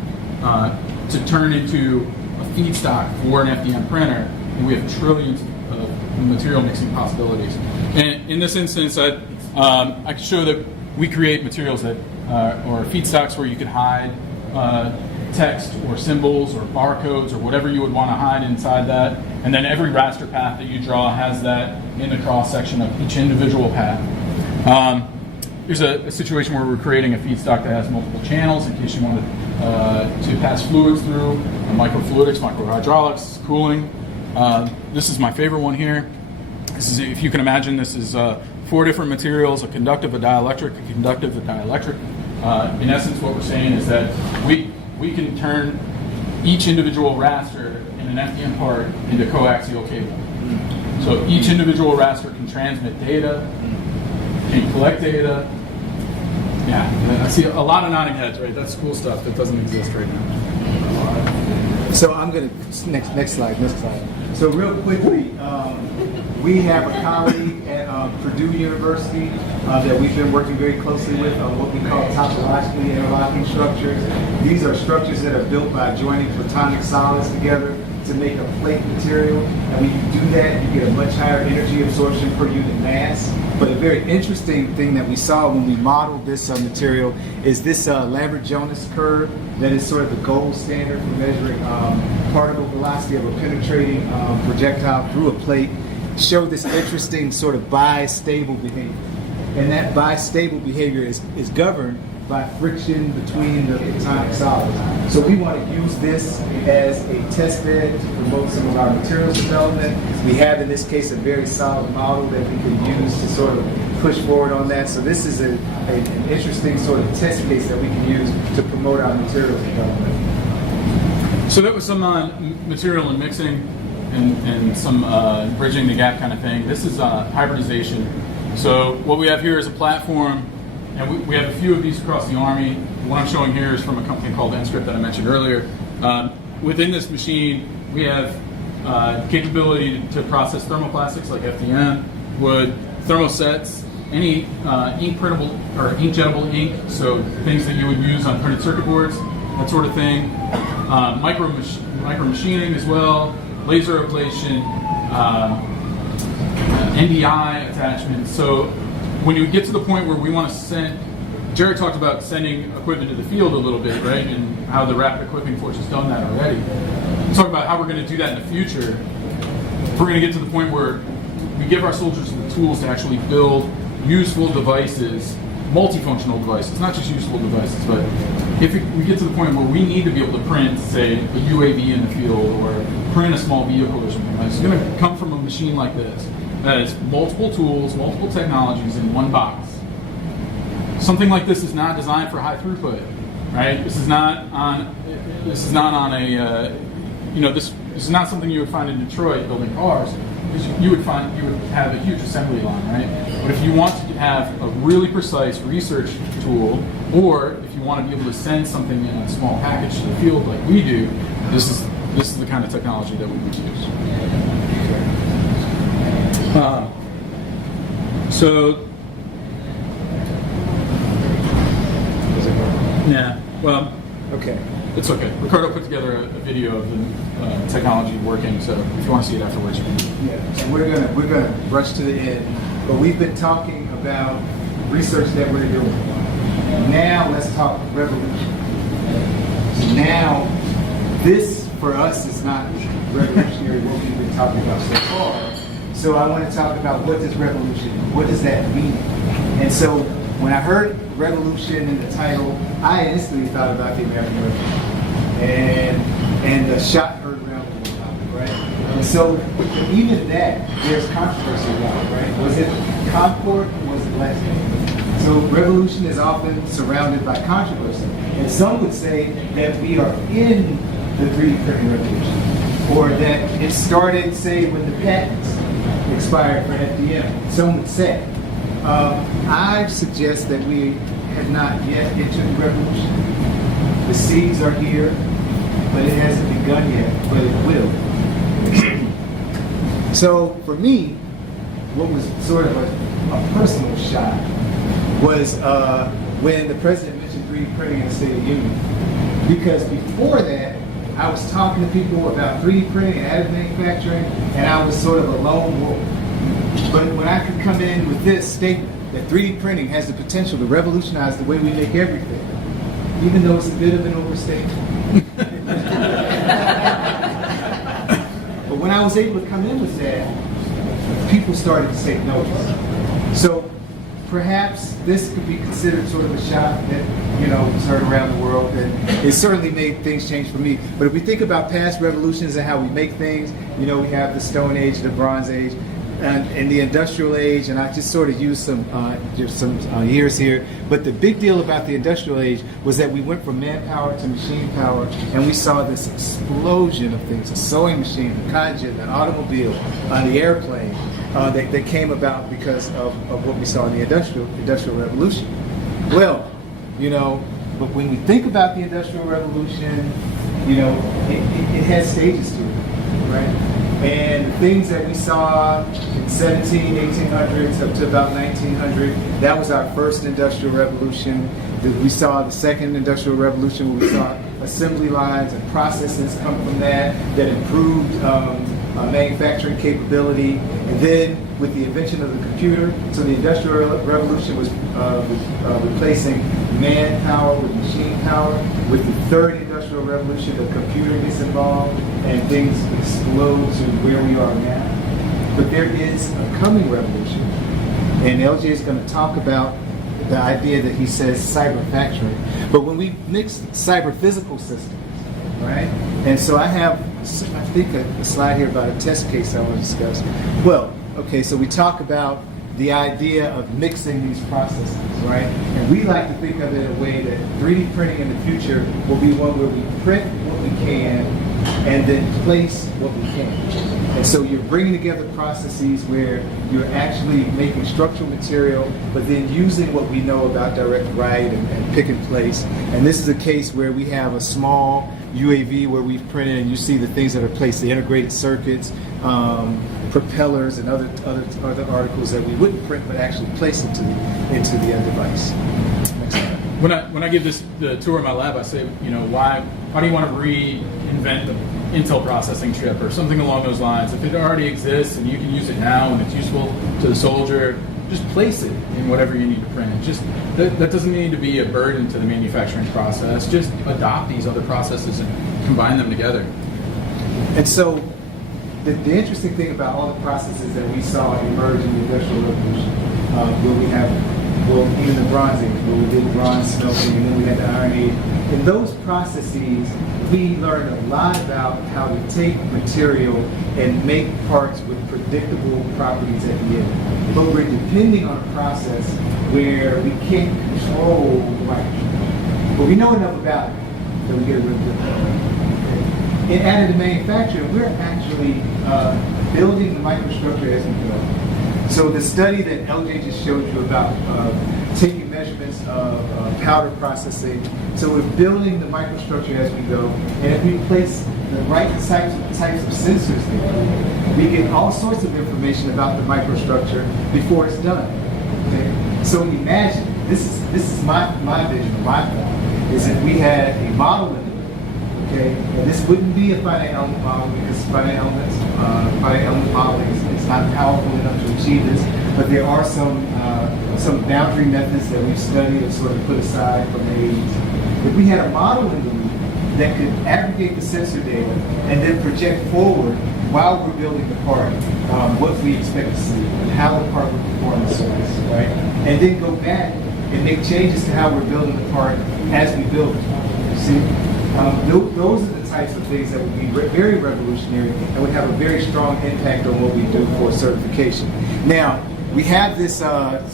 to turn into a feedstock for an FDM printer, and we have trillions of material mixing possibilities. And in this instance, I can show that we create materials that or feedstocks where you could hide text or symbols or barcodes or whatever you would want to hide inside that. And then every raster path that you draw has that in the cross section of each individual path. Here's a situation where we're creating a feedstock that has multiple channels in case you wanted to pass fluids through, microfluidics, microhydraulics, cooling. This is my favorite one here. This is, if you can imagine, this is 4 different materials: a conductive, a dielectric, a conductive, a dielectric. In essence, what we're saying is that we can turn each individual raster in an FDM part into coaxial cable. So each individual raster can transmit data, can collect data. Yeah, I see a lot of nodding heads, right? That's cool stuff that doesn't exist right now. So I'm going to, next slide. So real quickly, we have a colleague at Purdue University that we've been working very closely with on what we call topologically interlocking structures. These are structures that are built by joining platonic solids together to make a plate material. And when you do that, you get a much higher energy absorption per unit mass. But a very interesting thing that we saw when we modeled this material is this Lambert-Jonas curve that is sort of the gold standard for measuring particle velocity of a penetrating projectile through a plate. Showed this interesting sort of bistable behavior. And that bistable behavior is governed by friction between the platonic solids. So we want to use this as a test bed to promote some of our materials development. We have in this case a very solid model that we can use to sort of push forward on that. So this is an interesting sort of test case that we can use to promote our materials development. So that was some material and mixing and some bridging the gap kind of thing. This is hybridization. So what we have here is a platform, and we have a few of these across the Army. The one I'm showing here is from a company called Enscript that I mentioned earlier. Within this machine, we have capability to process thermoplastics like FDM, wood, thermosets, any ink printable or inkjettable ink, so things that you would use on printed circuit boards, that sort of thing. Micro machining as well, laser ablation, NDI attachments. So when you get to the point where we want to send, Jared talked about sending equipment to the field a little bit, right? And how the Rapid Equipping Force has done that already. Talk about how we're going to do that in the future. We're going to get to the point where we give our soldiers the tools to actually build useful devices, multifunctional devices, not just useful devices, but if we get to the point where we need to be able to print, say, a UAV in the field or print a small vehicle or something, it's going to come from a machine like this that has multiple tools, multiple technologies in one box. Something like this is not designed for high throughput, right? This is not on a, this is not something you would find in Detroit building cars. You would have a huge assembly line, right? But if you want to have a really precise research tool, or if you want to be able to send something in a small package to the field like we do, this is the kind of technology that we would use. Okay. It's okay. Ricardo put together a video of the technology working, so if you want to see it afterwards, you can. Yeah, and we're gonna rush to the end, but we've been talking about research that we're doing. Now let's talk revolution. So now, this for us is not revolutionary what we've been talking about so far. So I want to talk about what does revolution, what does that mean? And so when I heard revolution in the title, I instantly thought about the American Revolution and the shot heard around the world, right? And so even that, there's controversy about it, right? Was it Concord or was it Lexington? So revolution is often surrounded by controversy. And some would say that we are in the 3D printing revolution, or that it started, say, when the patents expired for FDM. Some would say. I suggest that we have not yet entered the revolution. The seeds are here, but it hasn't begun yet, but it will. So for me, what was sort of a personal shock was when the president mentioned 3D printing in the State of the Union. Because before that, I was talking to people about 3D printing and additive manufacturing, and I was sort of a lone wolf. But when I could come in with this statement that 3D printing has the potential to revolutionize the way we make everything, even though it's a bit of an overstatement. But when I was able to come in with that, people started to take notice. So perhaps this could be considered sort of a shot that, you know, was heard around the world, and it certainly made things change for me. But if we think about past revolutions and how we make things, you know, we have the Stone Age, the Bronze Age, and the Industrial Age, and I just sort of used some years here. But the big deal about the Industrial Age was that we went from manpower to machine power, and we saw this explosion of things: a sewing machine, a conjure, an automobile, the airplane. That came about because of what we saw in the Industrial Revolution. Well, you know, but when we think about the Industrial Revolution, you know, it has stages to it, right? And the things that we saw in 1800s up to about 1900, that was our first Industrial Revolution. We saw the second Industrial Revolution, where we saw assembly lines and processes come from that improved manufacturing capability. And then with the invention of the computer, so the Industrial Revolution was replacing manpower with machine power. With the third Industrial Revolution, the computer gets involved and things explode to where we are now. But there is a coming revolution, and LJ is going to talk about the idea that he says cyber factory. But when we mix cyber physical systems, right? And so I have, I think, a slide here about a test case I want to discuss. Well, okay, so we talk about the idea of mixing these processes, right? And we like to think of it in a way that 3D printing in the future will be one where we print what we can and then place what we can. And so you're bringing together processes where you're actually making structural material, but then using what we know about direct write and pick and place. And this is a case where we have a small UAV where we've printed, and you see the things that are placed, the integrated circuits, propellers, and other articles that we wouldn't print but actually place into the device. Next slide. When I give the tour of my lab, I say, you know, why do you want to reinvent the Intel processing chip or something along those lines? If it already exists and you can use it now and it's useful to the soldier, just place it in whatever you need to print. Just that doesn't need to be a burden to the manufacturing process. Just adopt these other processes and combine them together. And so the interesting thing about all the processes that we saw emerge in the Industrial Revolution, where we have, well, even the Bronze Age, where we did bronze smelting, and then we had the Iron Age. In those processes, we learned a lot about how to take material and make parts with predictable properties at the end. But we're depending on a process where we can't control the microstructure. But we know enough about it that we get a real good point. In additive manufacturing, we're actually building the microstructure as we go. So the study that LJ just showed you about taking measurements of powder processing, so we're building the microstructure as we go, and if we place the right types of sensors there, we get all sorts of information about the microstructure before it's done. Okay? So imagine, this is my vision, my thought, is if we had a model in it, okay, and this wouldn't be a finite element model because finite element modeling is not powerful enough to achieve this, but there are some boundary methods that we've studied and sort of put aside from AIDS. If we had a model in the loop that could aggregate the sensor data and then project forward while we're building the part, what we expect to see and how the part would perform the service, right? And then go back and make changes to how we're building the part as we build it. You see? Those are the types of things that would be very revolutionary and would have a very strong impact on what we do for certification. Now, we have this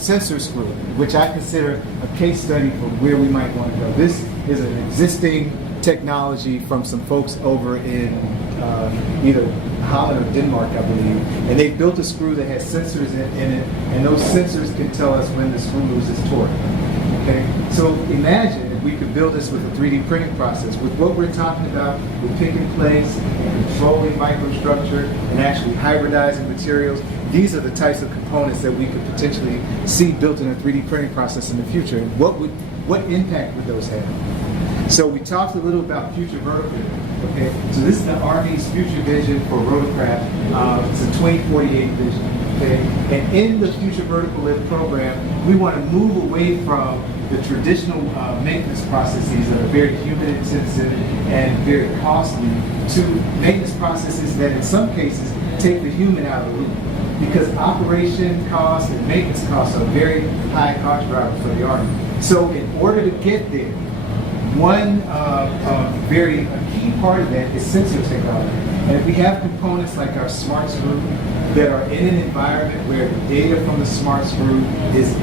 sensor screw, which I consider a case study for where we might want to go. This is an existing technology from some folks over in either Holland or Denmark, I believe. And they built a screw that has sensors in it, and those sensors can tell us when the screw loses torque. Okay? So imagine if we could build this with a 3D printing process. With what we're talking about, with pick and place, and controlling microstructure, and actually hybridizing materials, these are the types of components that we could potentially see built in a 3D printing process in the future. And what impact would those have? So we talked a little about future vertical. Okay, so this is the Army's future vision for rotorcraft. It's a 2048 vision. Okay, and in the future vertical lift program, we want to move away from the traditional maintenance processes that are very human intensive and very costly to maintenance processes that in some cases take the human out of the loop. because operation costs and maintenance costs are very high cost drivers for the Army. So in order to get there, one very key part of that is sensor technology. And if we have components like our smart screw that are in an environment where the data from the smart screw is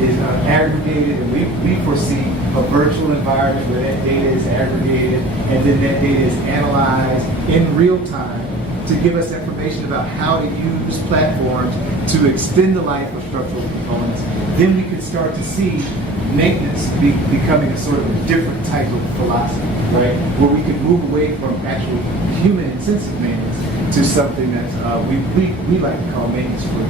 aggregated, and we foresee a virtual environment where that data is aggregated and then that data is analyzed in real time to give us information about how to use platforms to extend the life of structural components, then we could start to see maintenance becoming a sort of a different type of philosophy, right? Where we can move away from actual human intensive maintenance to something that we like to call maintenance free.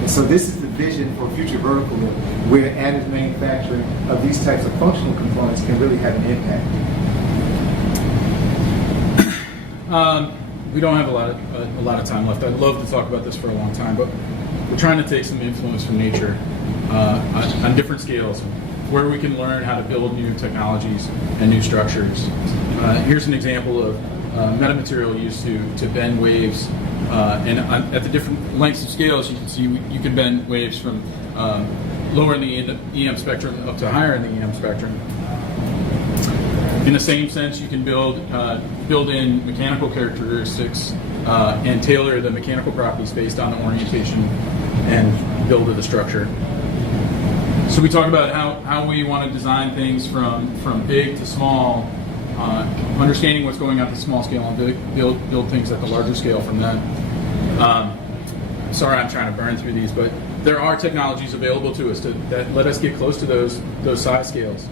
And so this is the vision for future vertical lift, where additive manufacturing of these types of functional components can really have an impact. We don't have a lot of time left. I'd love to talk about this for a long time, but we're trying to take some influence from nature on different scales, where we can learn how to build new technologies and new structures. Here's an example of metamaterial used to bend waves, and at the different lengths of scales, you can see you can bend waves from lower in the EM spectrum up to higher in the EM spectrum. In the same sense, you can build in mechanical characteristics and tailor the mechanical properties based on the orientation and build of the structure. So we talk about how we want to design things from big to small, understanding what's going on at the small scale and build things at the larger scale from that. Sorry, I'm trying to burn through these, but there are technologies available to us that let us get close to those size scales.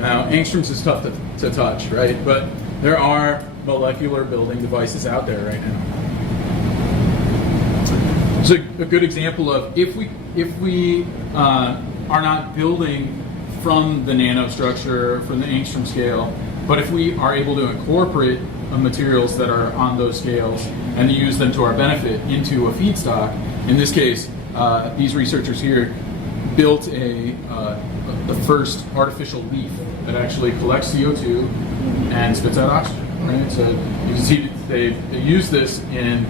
Now, angstroms is tough to touch, right? But there are molecular building devices out there right now. It's a good example of if we are not building from the nanostructure, from the angstrom scale, but if we are able to incorporate materials that are on those scales and use them to our benefit into a feedstock, in this case, these researchers here built the first artificial leaf that actually collects CO2 and spits out oxygen. Right? So you can see they use this in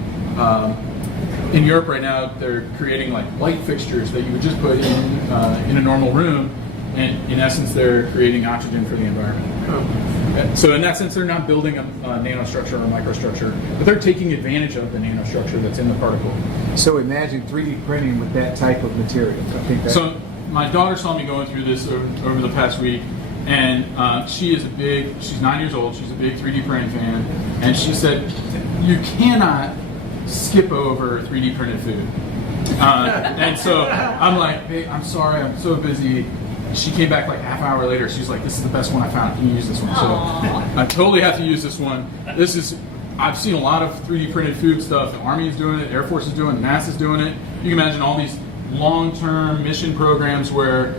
Europe right now. They're creating like light fixtures that you would just put in a normal room, and in essence, they're creating oxygen for the environment. So in that sense, they're not building a nanostructure or a microstructure, but they're taking advantage of the nanostructure that's in the particle. So imagine 3D printing with that type of material. I think So my daughter saw me going through this over the past week, and she's 9 years old, she's a big 3D printing fan, and she said, you cannot skip over 3D printed food. And so I'm like, hey, I'm sorry, I'm so busy. She came back like half hour later. She's like, this is the best one I found. Can you use this one? So I totally have to use this one. I've seen a lot of 3D printed food stuff. The Army is doing it, Air Force is doing it, NASA's doing it. You can imagine all these long-term mission programs where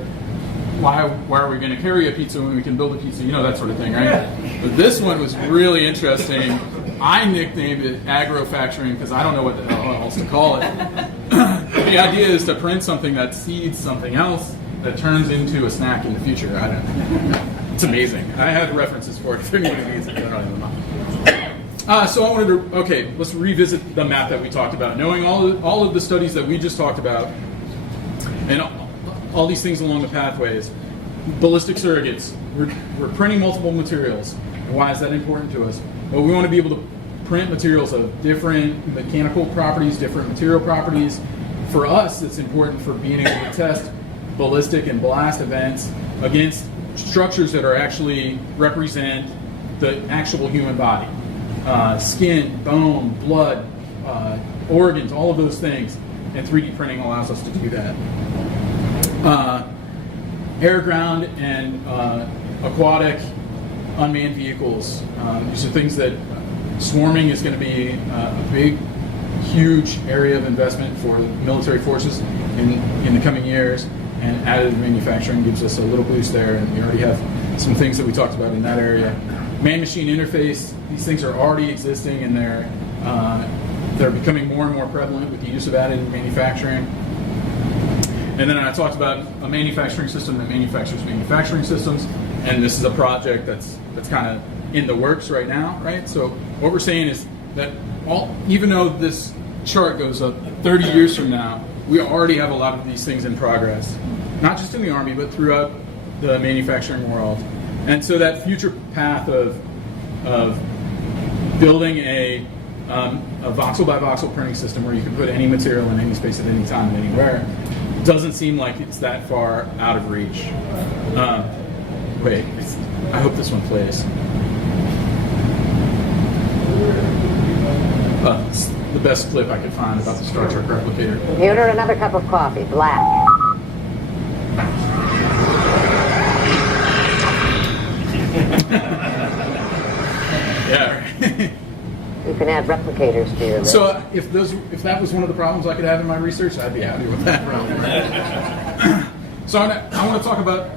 why are we going to carry a pizza when we can build a pizza? You know, that sort of thing, right? But this one was really interesting. I nicknamed it agrofacturing because I don't know what the hell else to call it. The idea is to print something that seeds something else that turns into a snack in the future. I don't know. It's amazing. I have references for it if anyone needs it. I don't even know. So I wanted to, let's revisit the map that we talked about. Knowing all of the studies that we just talked about and all these things along the pathways, ballistic surrogates, we're printing multiple materials. Why is that important to us? Well, we want to be able to print materials of different mechanical properties, different material properties. For us, it's important for being able to test ballistic and blast events against structures that are actually represent the actual human body. Skin, bone, blood, organs, all of those things. And 3D printing allows us to do that. Air, ground, and aquatic unmanned vehicles. These are things that swarming is going to be a big, huge area of investment for military forces in the coming years. And additive manufacturing gives us a little boost there, and we already have some things that we talked about in that area. Man-machine interface, these things are already existing, and they're becoming more and more prevalent with the use of additive manufacturing. And then I talked about a manufacturing system that manufactures manufacturing systems, and this is a project that's kind of in the works right now, right? So what we're saying is that even though this chart goes up 30 years from now, we already have a lot of these things in progress, not just in the Army, but throughout the manufacturing world. And so that future path of building a voxel by voxel printing system where you can put any material in any space at any time and anywhere doesn't seem like it's that far out of reach. Wait, I hope this one plays. It's the best clip I could find about the Star Trek replicator. Computer, another cup of coffee, black. Yeah. You can add replicators to your list. So if that was one of the problems I could have in my research, I'd be happy with that. So I want to talk about,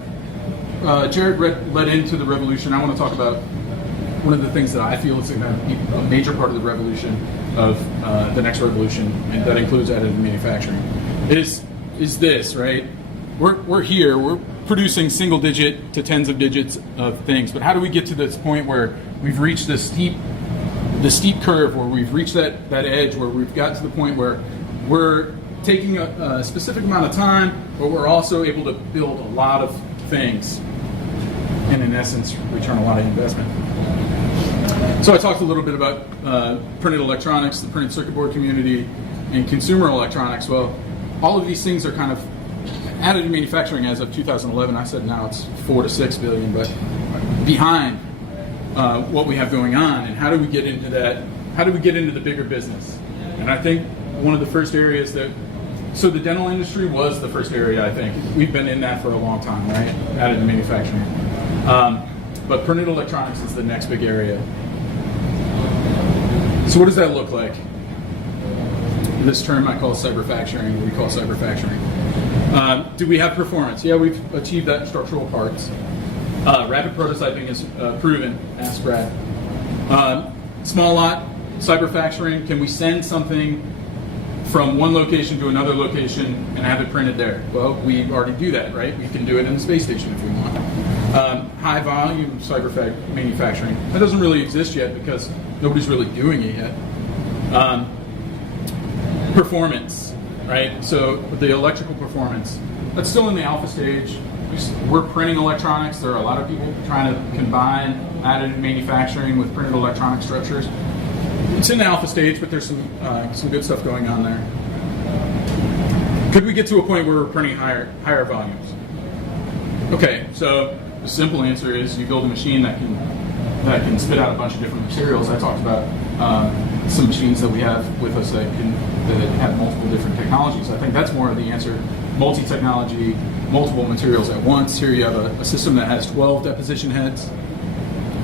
Jared led into the revolution. I want to talk about one of the things that I feel is going to be a major part of the revolution of the next revolution, and that includes additive manufacturing, is this, right? We're here, we're producing single digit to tens of digits of things, but how do we get to this point where we've reached the steep curve, where we've reached that edge, where we've got to the point where we're taking a specific amount of time, but we're also able to build a lot of things, and in essence, return a lot of investment. So I talked a little bit about printed electronics, the printed circuit board community, and consumer electronics. Well, all of these things are kind of additive manufacturing as of 2011. I said now it's 4 to 6 billion, but behind what we have going on, and how do we get into that? How do we get into the bigger business? And I think one of the first areas so the dental industry was the first area, I think. We've been in that for a long time, right? Additive manufacturing. But printed electronics is the next big area. So what does that look like? This term I call cyberfacturing, we call cyberfacturing. Do we have performance? Yeah, we've achieved that in structural parts. Rapid prototyping is proven, ask Brad. Small lot, cyberfacturing, can we send something from one location to another location and have it printed there? Well, we already do that, right? We can do it in the space station if we want. High volume manufacturing, that doesn't really exist yet because nobody's really doing it yet. Performance, right? So the electrical performance, that's still in the alpha stage. We're printing electronics. There are a lot of people trying to combine additive manufacturing with printed electronic structures. It's in the alpha stage, but there's some good stuff going on there. Could we get to a point where we're printing higher volumes? Okay, so the simple answer is you build a machine that can spit out a bunch of different materials. I talked about some machines that we have with us that have multiple different technologies. I think that's more of the answer. Multi-technology, multiple materials at once. Here you have a system that has 12 deposition heads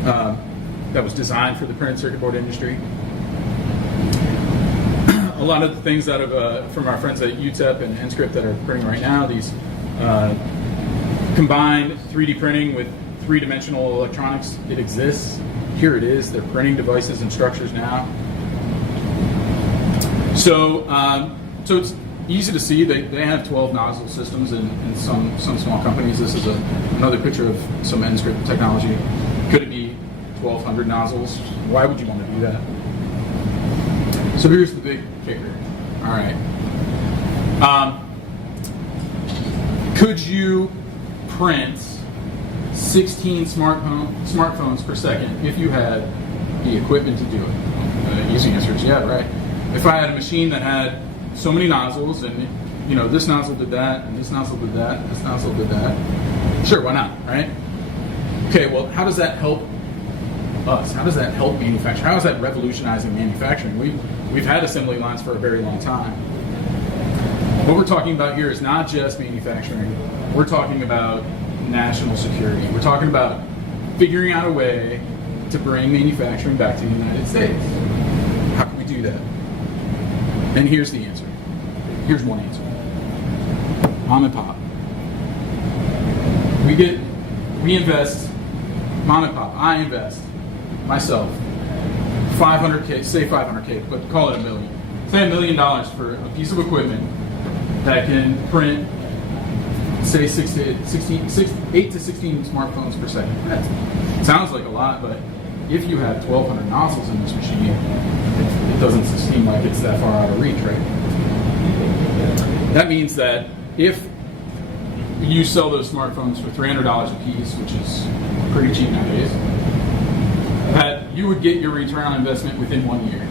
that was designed for the printed circuit board industry. A lot of the things that have, from our friends at UTEP and Enscript that are printing right now, these combined 3D printing with three-dimensional electronics, it exists. Here it is. They're printing devices and structures now. So it's easy to see they have 12 nozzle systems in some small companies. This is another picture of some Enscript technology. Could it be 1,200 nozzles? Why would you want to do that? So here's the big kicker. All right. Could you print 16 smartphones per second if you had the equipment to do it? The easy answer is yeah, right. If I had a machine that had so many nozzles, and this nozzle did that, and this nozzle did that, and this nozzle did that, sure, why not, right? Okay, well, how does that help us? How does that help manufacturing? How is that revolutionizing manufacturing? We've had assembly lines for a very long time. What we're talking about here is not just manufacturing. We're talking about national security. We're talking about figuring out a way to bring manufacturing back to the United States. How can we do that? And here's the answer. Here's one answer. Mom and pop. We invest, mom and pop, I invest, myself, $500K, say $500K, but call it $1 million. Say $1 million for a piece of equipment that can print, say 8 to 16 smartphones per second. That sounds like a lot, but if you have 1,200 nozzles in this machine, it doesn't seem like it's that far out of reach, right? That means that if you sell those smartphones for $300 a piece, which is pretty cheap nowadays, that you would get your return on investment within 1 year.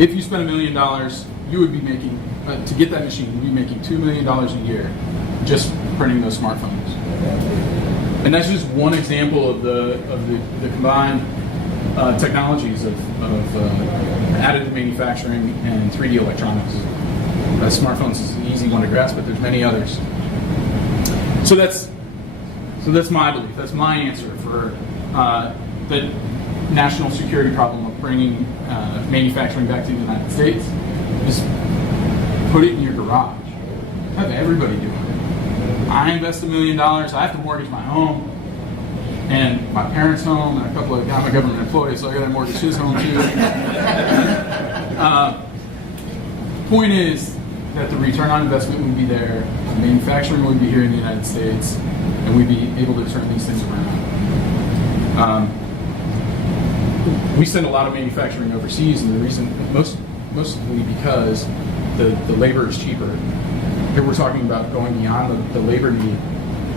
If you spend $1 million, you would be making, to get that machine, you'd be making $2 million a year just printing those smartphones. And that's just one example of the combined technologies of additive manufacturing and 3D electronics. Smartphones is an easy one to grasp, but there's many others. So that's my belief. That's my answer for the national security problem of bringing manufacturing back to the United States. Just put it in your garage. Have everybody do it. I invest $1 million. I have to mortgage my home and my parents' home, and a couple of I'm a government employee, so I got to mortgage his home too. Point is that the return on investment would be there, manufacturing would be here in the United States, and we'd be able to turn these things around. We send a lot of manufacturing overseas, and the reason, mostly because the labor is cheaper. Here we're talking about going beyond the labor need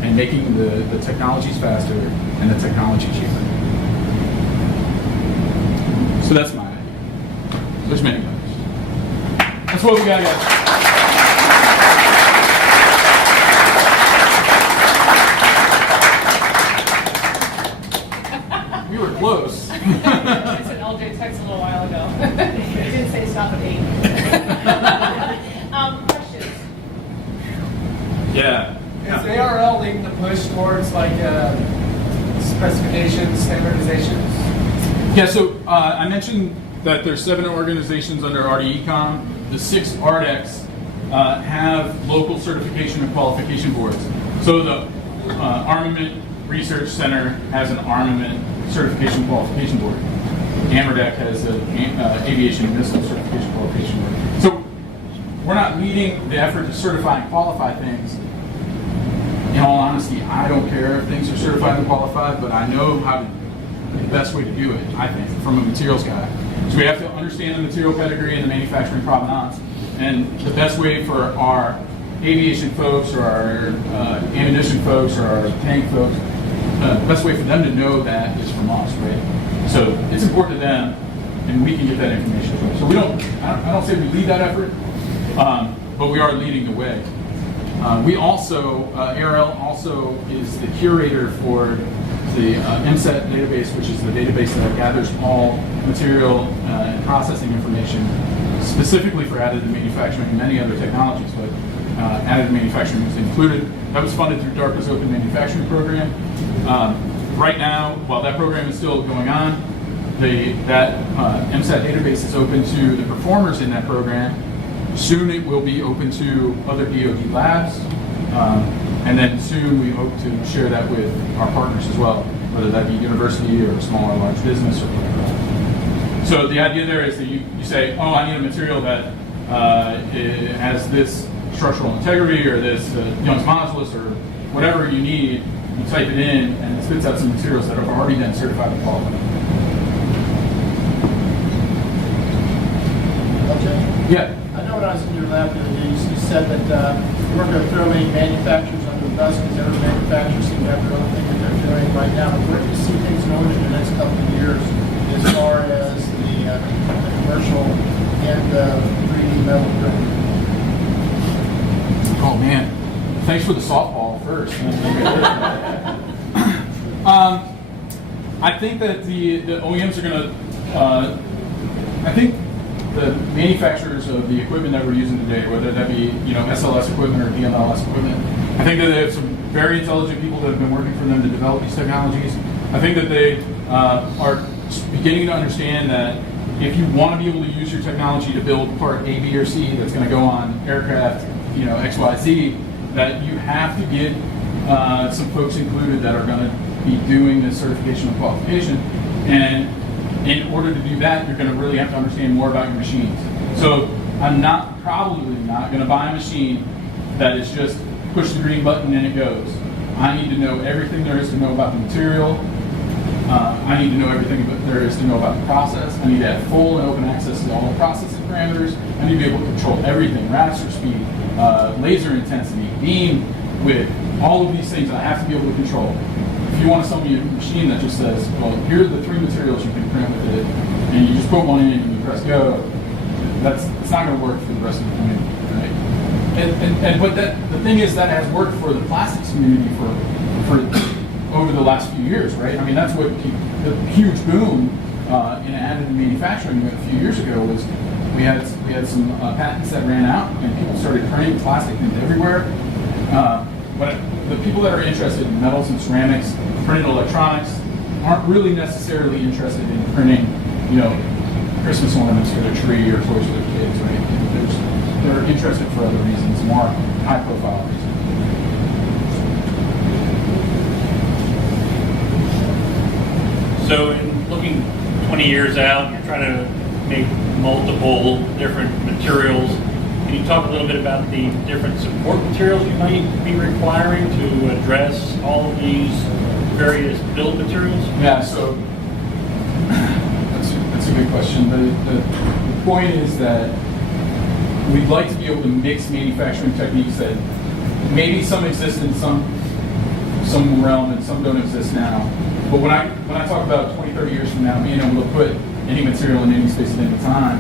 and making the technologies faster and the technology cheaper. So that's my idea. There's many others. That's what we got, guys. We were close. I sent LJ text a little while ago. He didn't say stop at 8. Questions? Yeah. Is ARL leading the push towards like specifications, standardizations? Yeah, so I mentioned that there's 7 organizations under RDECOM. The 6 RDECs have local certification and qualification boards. So the Armament Research Center has an armament certification qualification board. AMRDEC has an aviation and missile certification qualification board. So we're not leading the effort to certify and qualify things. In all honesty, I don't care if things are certified and qualified, but I know the best way to do it, I think, from a materials guy. So we have to understand the material pedigree and the manufacturing provenance. And the best way for our aviation folks or our ammunition folks or our tank folks, the best way for them to know that is from us, right? So it's important to them, and we can get that information. So I don't say we lead that effort, but we are leading the way. We also, ARL also is the curator for the MSET database, which is the database that gathers all material and processing information, specifically for additive manufacturing and many other technologies, but additive manufacturing was included. That was funded through DARPA's Open Manufacturing Program. Right now, while that program is still going on, that MSAT database is open to the performers in that program. Soon it will be open to other DoD labs, and then soon we hope to share that with our partners as well, whether that be university or small or large business or whatever. So the idea there is that you say, oh, I need a material that it has this structural integrity or this Young's modulus or whatever you need. You type it in and it spits out some materials that have already been certified and qualified. Okay. Yeah. I know when I was in your lab the other day, you said that you weren't going to throw many manufacturers under the bus because every manufacturer seems to have their own thing that they're doing right now. But where do you see things going in the next couple of years as far as the commercial and 3D metal printing? Oh man, thanks for the softball first. I think that the OEMs are going to, I think the manufacturers of the equipment that we're using today, whether that be SLS equipment or DMLS equipment, I think that they have some very intelligent people that have been working for them to develop these technologies. I think that they are beginning to understand that if you want to be able to use your technology to build part A, B, or C that's going to go on aircraft, X, Y, Z, that you have to get some folks included that are going to be doing this certification and qualification. And in order to do that, you're going to really have to understand more about your machines. So I'm probably not going to buy a machine that is just push the green button and it goes. I need to know everything there is to know about the material. I need to know everything there is to know about the process. I need to have full and open access to all the processing parameters. I need to be able to control everything, raster speed, laser intensity, beam width, all of these things I have to be able to control. If you want to sell me a machine that just says, well, here are the 3 materials you can print with it, and you just put one in and you press go, it's not going to work for the rest of the community, right? But the thing is that has worked for the plastics community for over the last few years, right? I mean, that's what the huge boom in additive manufacturing a few years ago was. We had some patents that ran out, and people started printing plastic things everywhere. But the people that are interested in metals and ceramics, printed electronics, aren't really necessarily interested in printing, Christmas ornaments for their tree or toys for their kids, right? They're interested for other reasons, more high-profile reasons. So, in looking 20 years out, you're trying to make multiple different materials. Can you talk a little bit about the different support materials you might be requiring to address all of these various build materials? Yeah, so that's a good question. The point is that we'd like to be able to mix manufacturing techniques that maybe some exist in some realm and some don't exist now. But when I talk about 20, 30 years from now being able to put any material in any space at any time,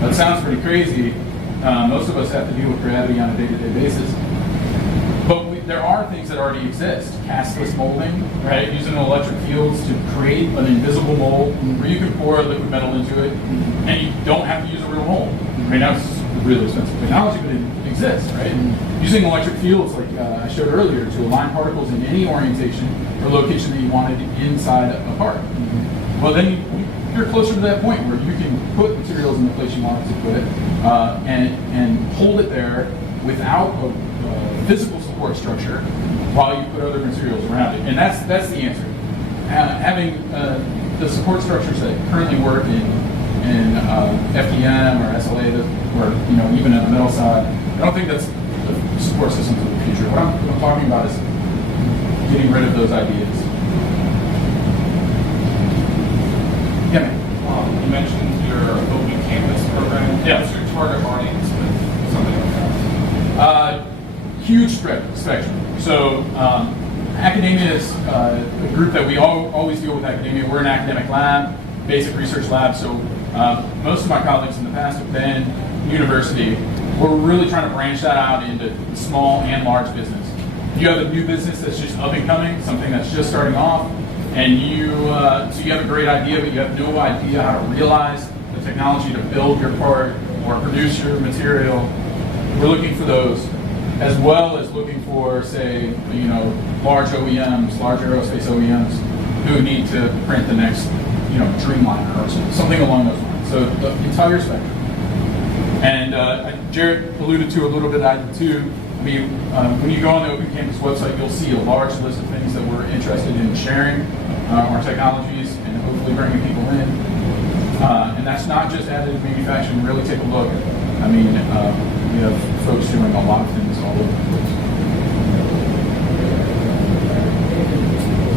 that sounds pretty crazy. Most of us have to deal with gravity on a day-to-day basis. But there are things that already exist. Castless molding, right? Using electric fields to create an invisible mold where you can pour liquid metal into it and you don't have to use a real mold. Right now it's really expensive technology, but it exists, right? Using electric fields like I showed earlier to align particles in any orientation or location that you wanted inside a part. Well, then you're closer to that point where you can put materials in the place you want it to put it and hold it there without a physical support structure while you put other materials around it. And that's the answer. Having the support structures that currently work in FDM or SLA or even on the metal side, I don't think that's the support systems of the future. What I'm talking about is getting rid of those ideas. Yeah, man. You mentioned your Open Canvas program. Yeah. What's your target audience with something like that? Huge spectrum. So academia is a group that we always deal with academia. We're an academic lab, basic research lab. So most of my colleagues in the past have been university. We're really trying to branch that out into small and large business. You have a new business that's just up and coming, something that's just starting off, and so you have a great idea, but you have no idea how to realize the technology to build your part or produce your material. We're looking for those, as well as looking for, say, large OEMs, large aerospace OEMs who need to print the next, Dreamliner or something along those lines. So the entire spectrum. And Jared alluded to a little bit, I did too. I mean, when you go on the Open Canvas website, you'll see a large list of things that we're interested in sharing, our technologies, and hopefully bringing people in. And that's not just additive manufacturing. Really take a look. I mean, we have folks doing a lot of things all over the place.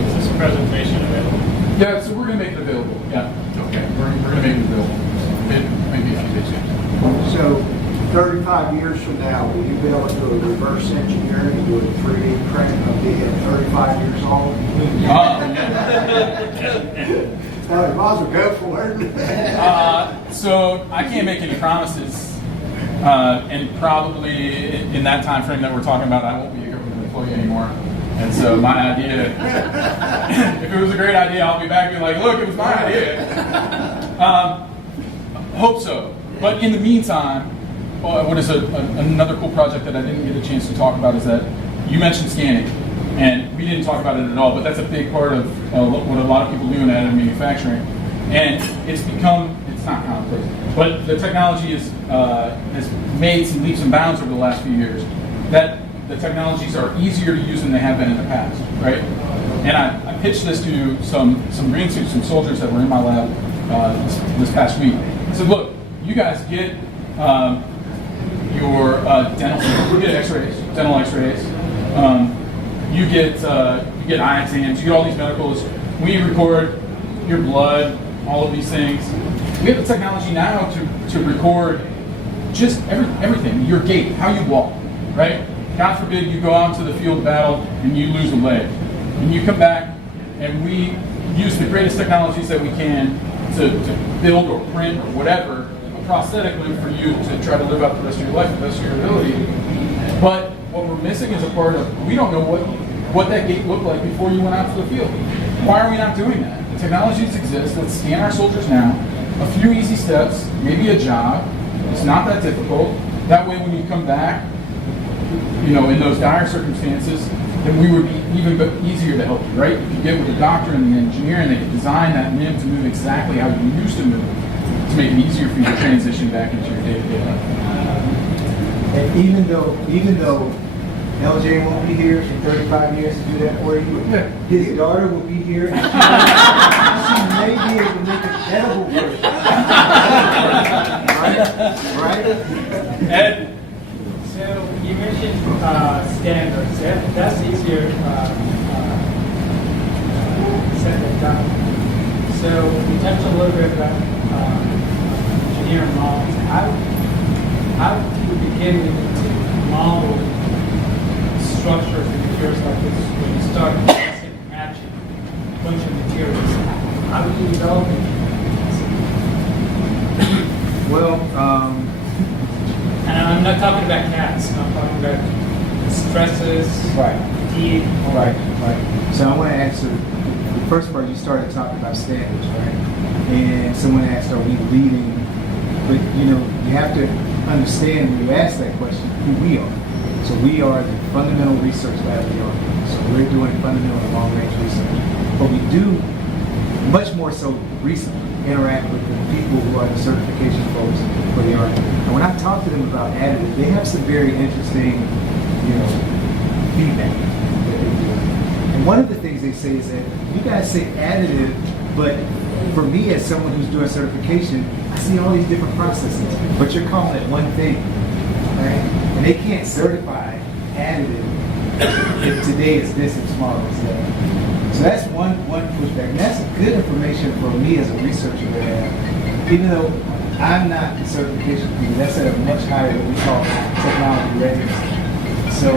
Is this presentation available? Yeah, so we're going to make it available. Yeah, okay. We're going to make it available. Maybe a few days ago. So 35 years from now, will you be able to do a reverse engineering and do a 3D print of being 35 years old? No, you might as well go for it. So I can't make any promises, and probably in that time frame that we're talking about, I won't be a government employee anymore. And so my idea, if it was a great idea, I'll be back and be like, look, it was my idea. Hope so. But in the meantime, what is another cool project that I didn't get a chance to talk about is that you mentioned scanning. And we didn't talk about it at all, but that's a big part of what a lot of people do in additive manufacturing. And it's not commonplace, but the technology has made some leaps and bounds over the last few years. That the technologies are easier to use than they have been in the past, right? And I pitched this to some green suits, some soldiers that were in my lab this past week. I said, look, you guys get your you get X-rays, dental X-rays. You get eye exams. You get all these medicals. We record your blood, all of these things. We have the technology now to record just everything, your gait, how you walk, right? God forbid you go out into the field of battle and you lose a leg. And you come back and we use the greatest technologies that we can to build or print or whatever a prosthetic limb for you to try to live out the rest of your life, the best of your ability. But what we're missing is a part of, we don't know what that gait looked like before you went out to the field. Why are we not doing that? The technologies exist. Let's scan our soldiers now. A few easy steps, maybe a jog. It's not that difficult. That way when you come back, in those dire circumstances, then we would be even easier to help you, right? If you get with the doctor and the engineer and they can design that limb to move exactly how you used to move, to make it easier for you to transition back into your day-to-day life. And even though LJ won't be here in 35 years to do that for you, his daughter will be here. And she may be able to make an edible version. Right? Ed? So you mentioned standards. That's easier said than done. So we touched a little bit about engineering models. How do you begin to model structures and materials like this when you start mixing and matching a bunch of materials? How do you develop it? Well, and I'm not talking about cats. I'm talking about stresses, fatigue. Right. So I want to answer the first part. You started talking about standards, right? And someone asked, "Are we leading?" But you have to understand when you ask that question who we are. So we are the fundamental research lab of the Army. So we're doing fundamental and long-range research. But we do much more so recently interact with the people who are the certification folks for the Army. And when I talk to them about additive, they have some very interesting, feedback that they do. And one of the things they say is that you guys say additive, but for me as someone who's doing certification, I see all these different processes, but you're calling it one thing, right? And they can't certify additive if today is this and tomorrow is that. So that's one pushback. And that's good information for me as a researcher to have. Even though I'm not the certification people, that's at a much higher what we call technology readiness. So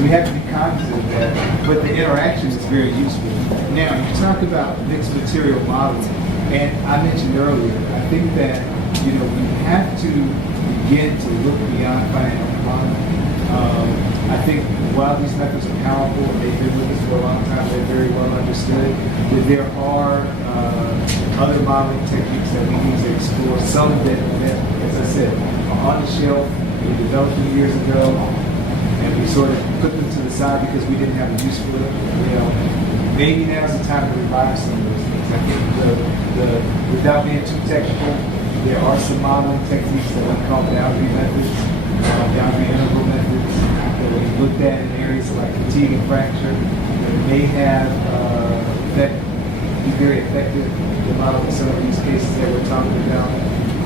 we have to be cognizant of that. But the interaction is very useful. Now, you talk about mixed material modeling, and I mentioned earlier, I think that we have to begin to look beyond financial modeling. I think while these methods are powerful, they've been with us for a long time, they're very well understood, that there are other modeling techniques that we need to explore. Some that, as I said, are on the shelf, we developed them years ago, and we sort of put them to the side because we didn't have a use for them. Maybe now's the time to revive some of those things. I think without being too technical, there are some modeling techniques that we call boundary methods, boundary interval methods, that we looked at in areas like fatigue and fracture that may have be very effective in modeling some of these cases that we're talking about.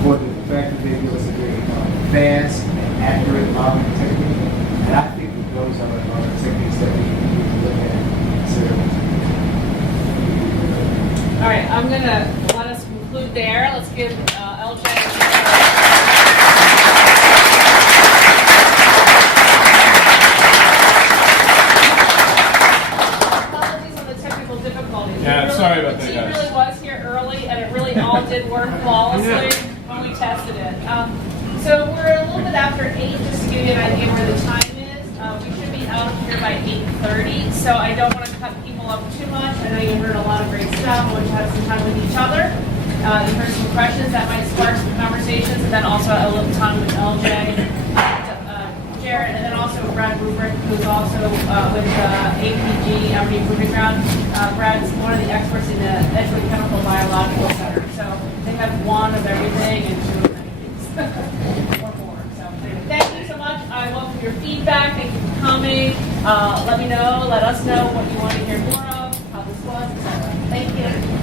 For the fact that they give us a very fast and accurate modeling technique, and I think that those are techniques that we need to look at. All right, I'm going to let us conclude there. Let's give LJ. Apologies on the technical difficulties. Yeah, sorry about that, The guys. team really was here early, and it really all did work flawlessly when we tested it. So we're a little bit after 8, just to give you an idea where the time is. We should be out of here by 8:30, so I don't want to cut people up too much. I know you heard a lot of great stuff. We had some time with each other. You heard some questions that might spark some conversations, and then also a little time with LJ, Jared, and then also Brad Rubrick, who's also with APG, Aberdeen Proving Ground. Brad's one of the experts in the Edgewood Chemical Biological Center, so they have one of everything and two of many things. Or more. So thank you so much. I welcome your feedback. Thank you for coming. Let me know, let us know what you want to hear more of, how this was, etc. Thank you.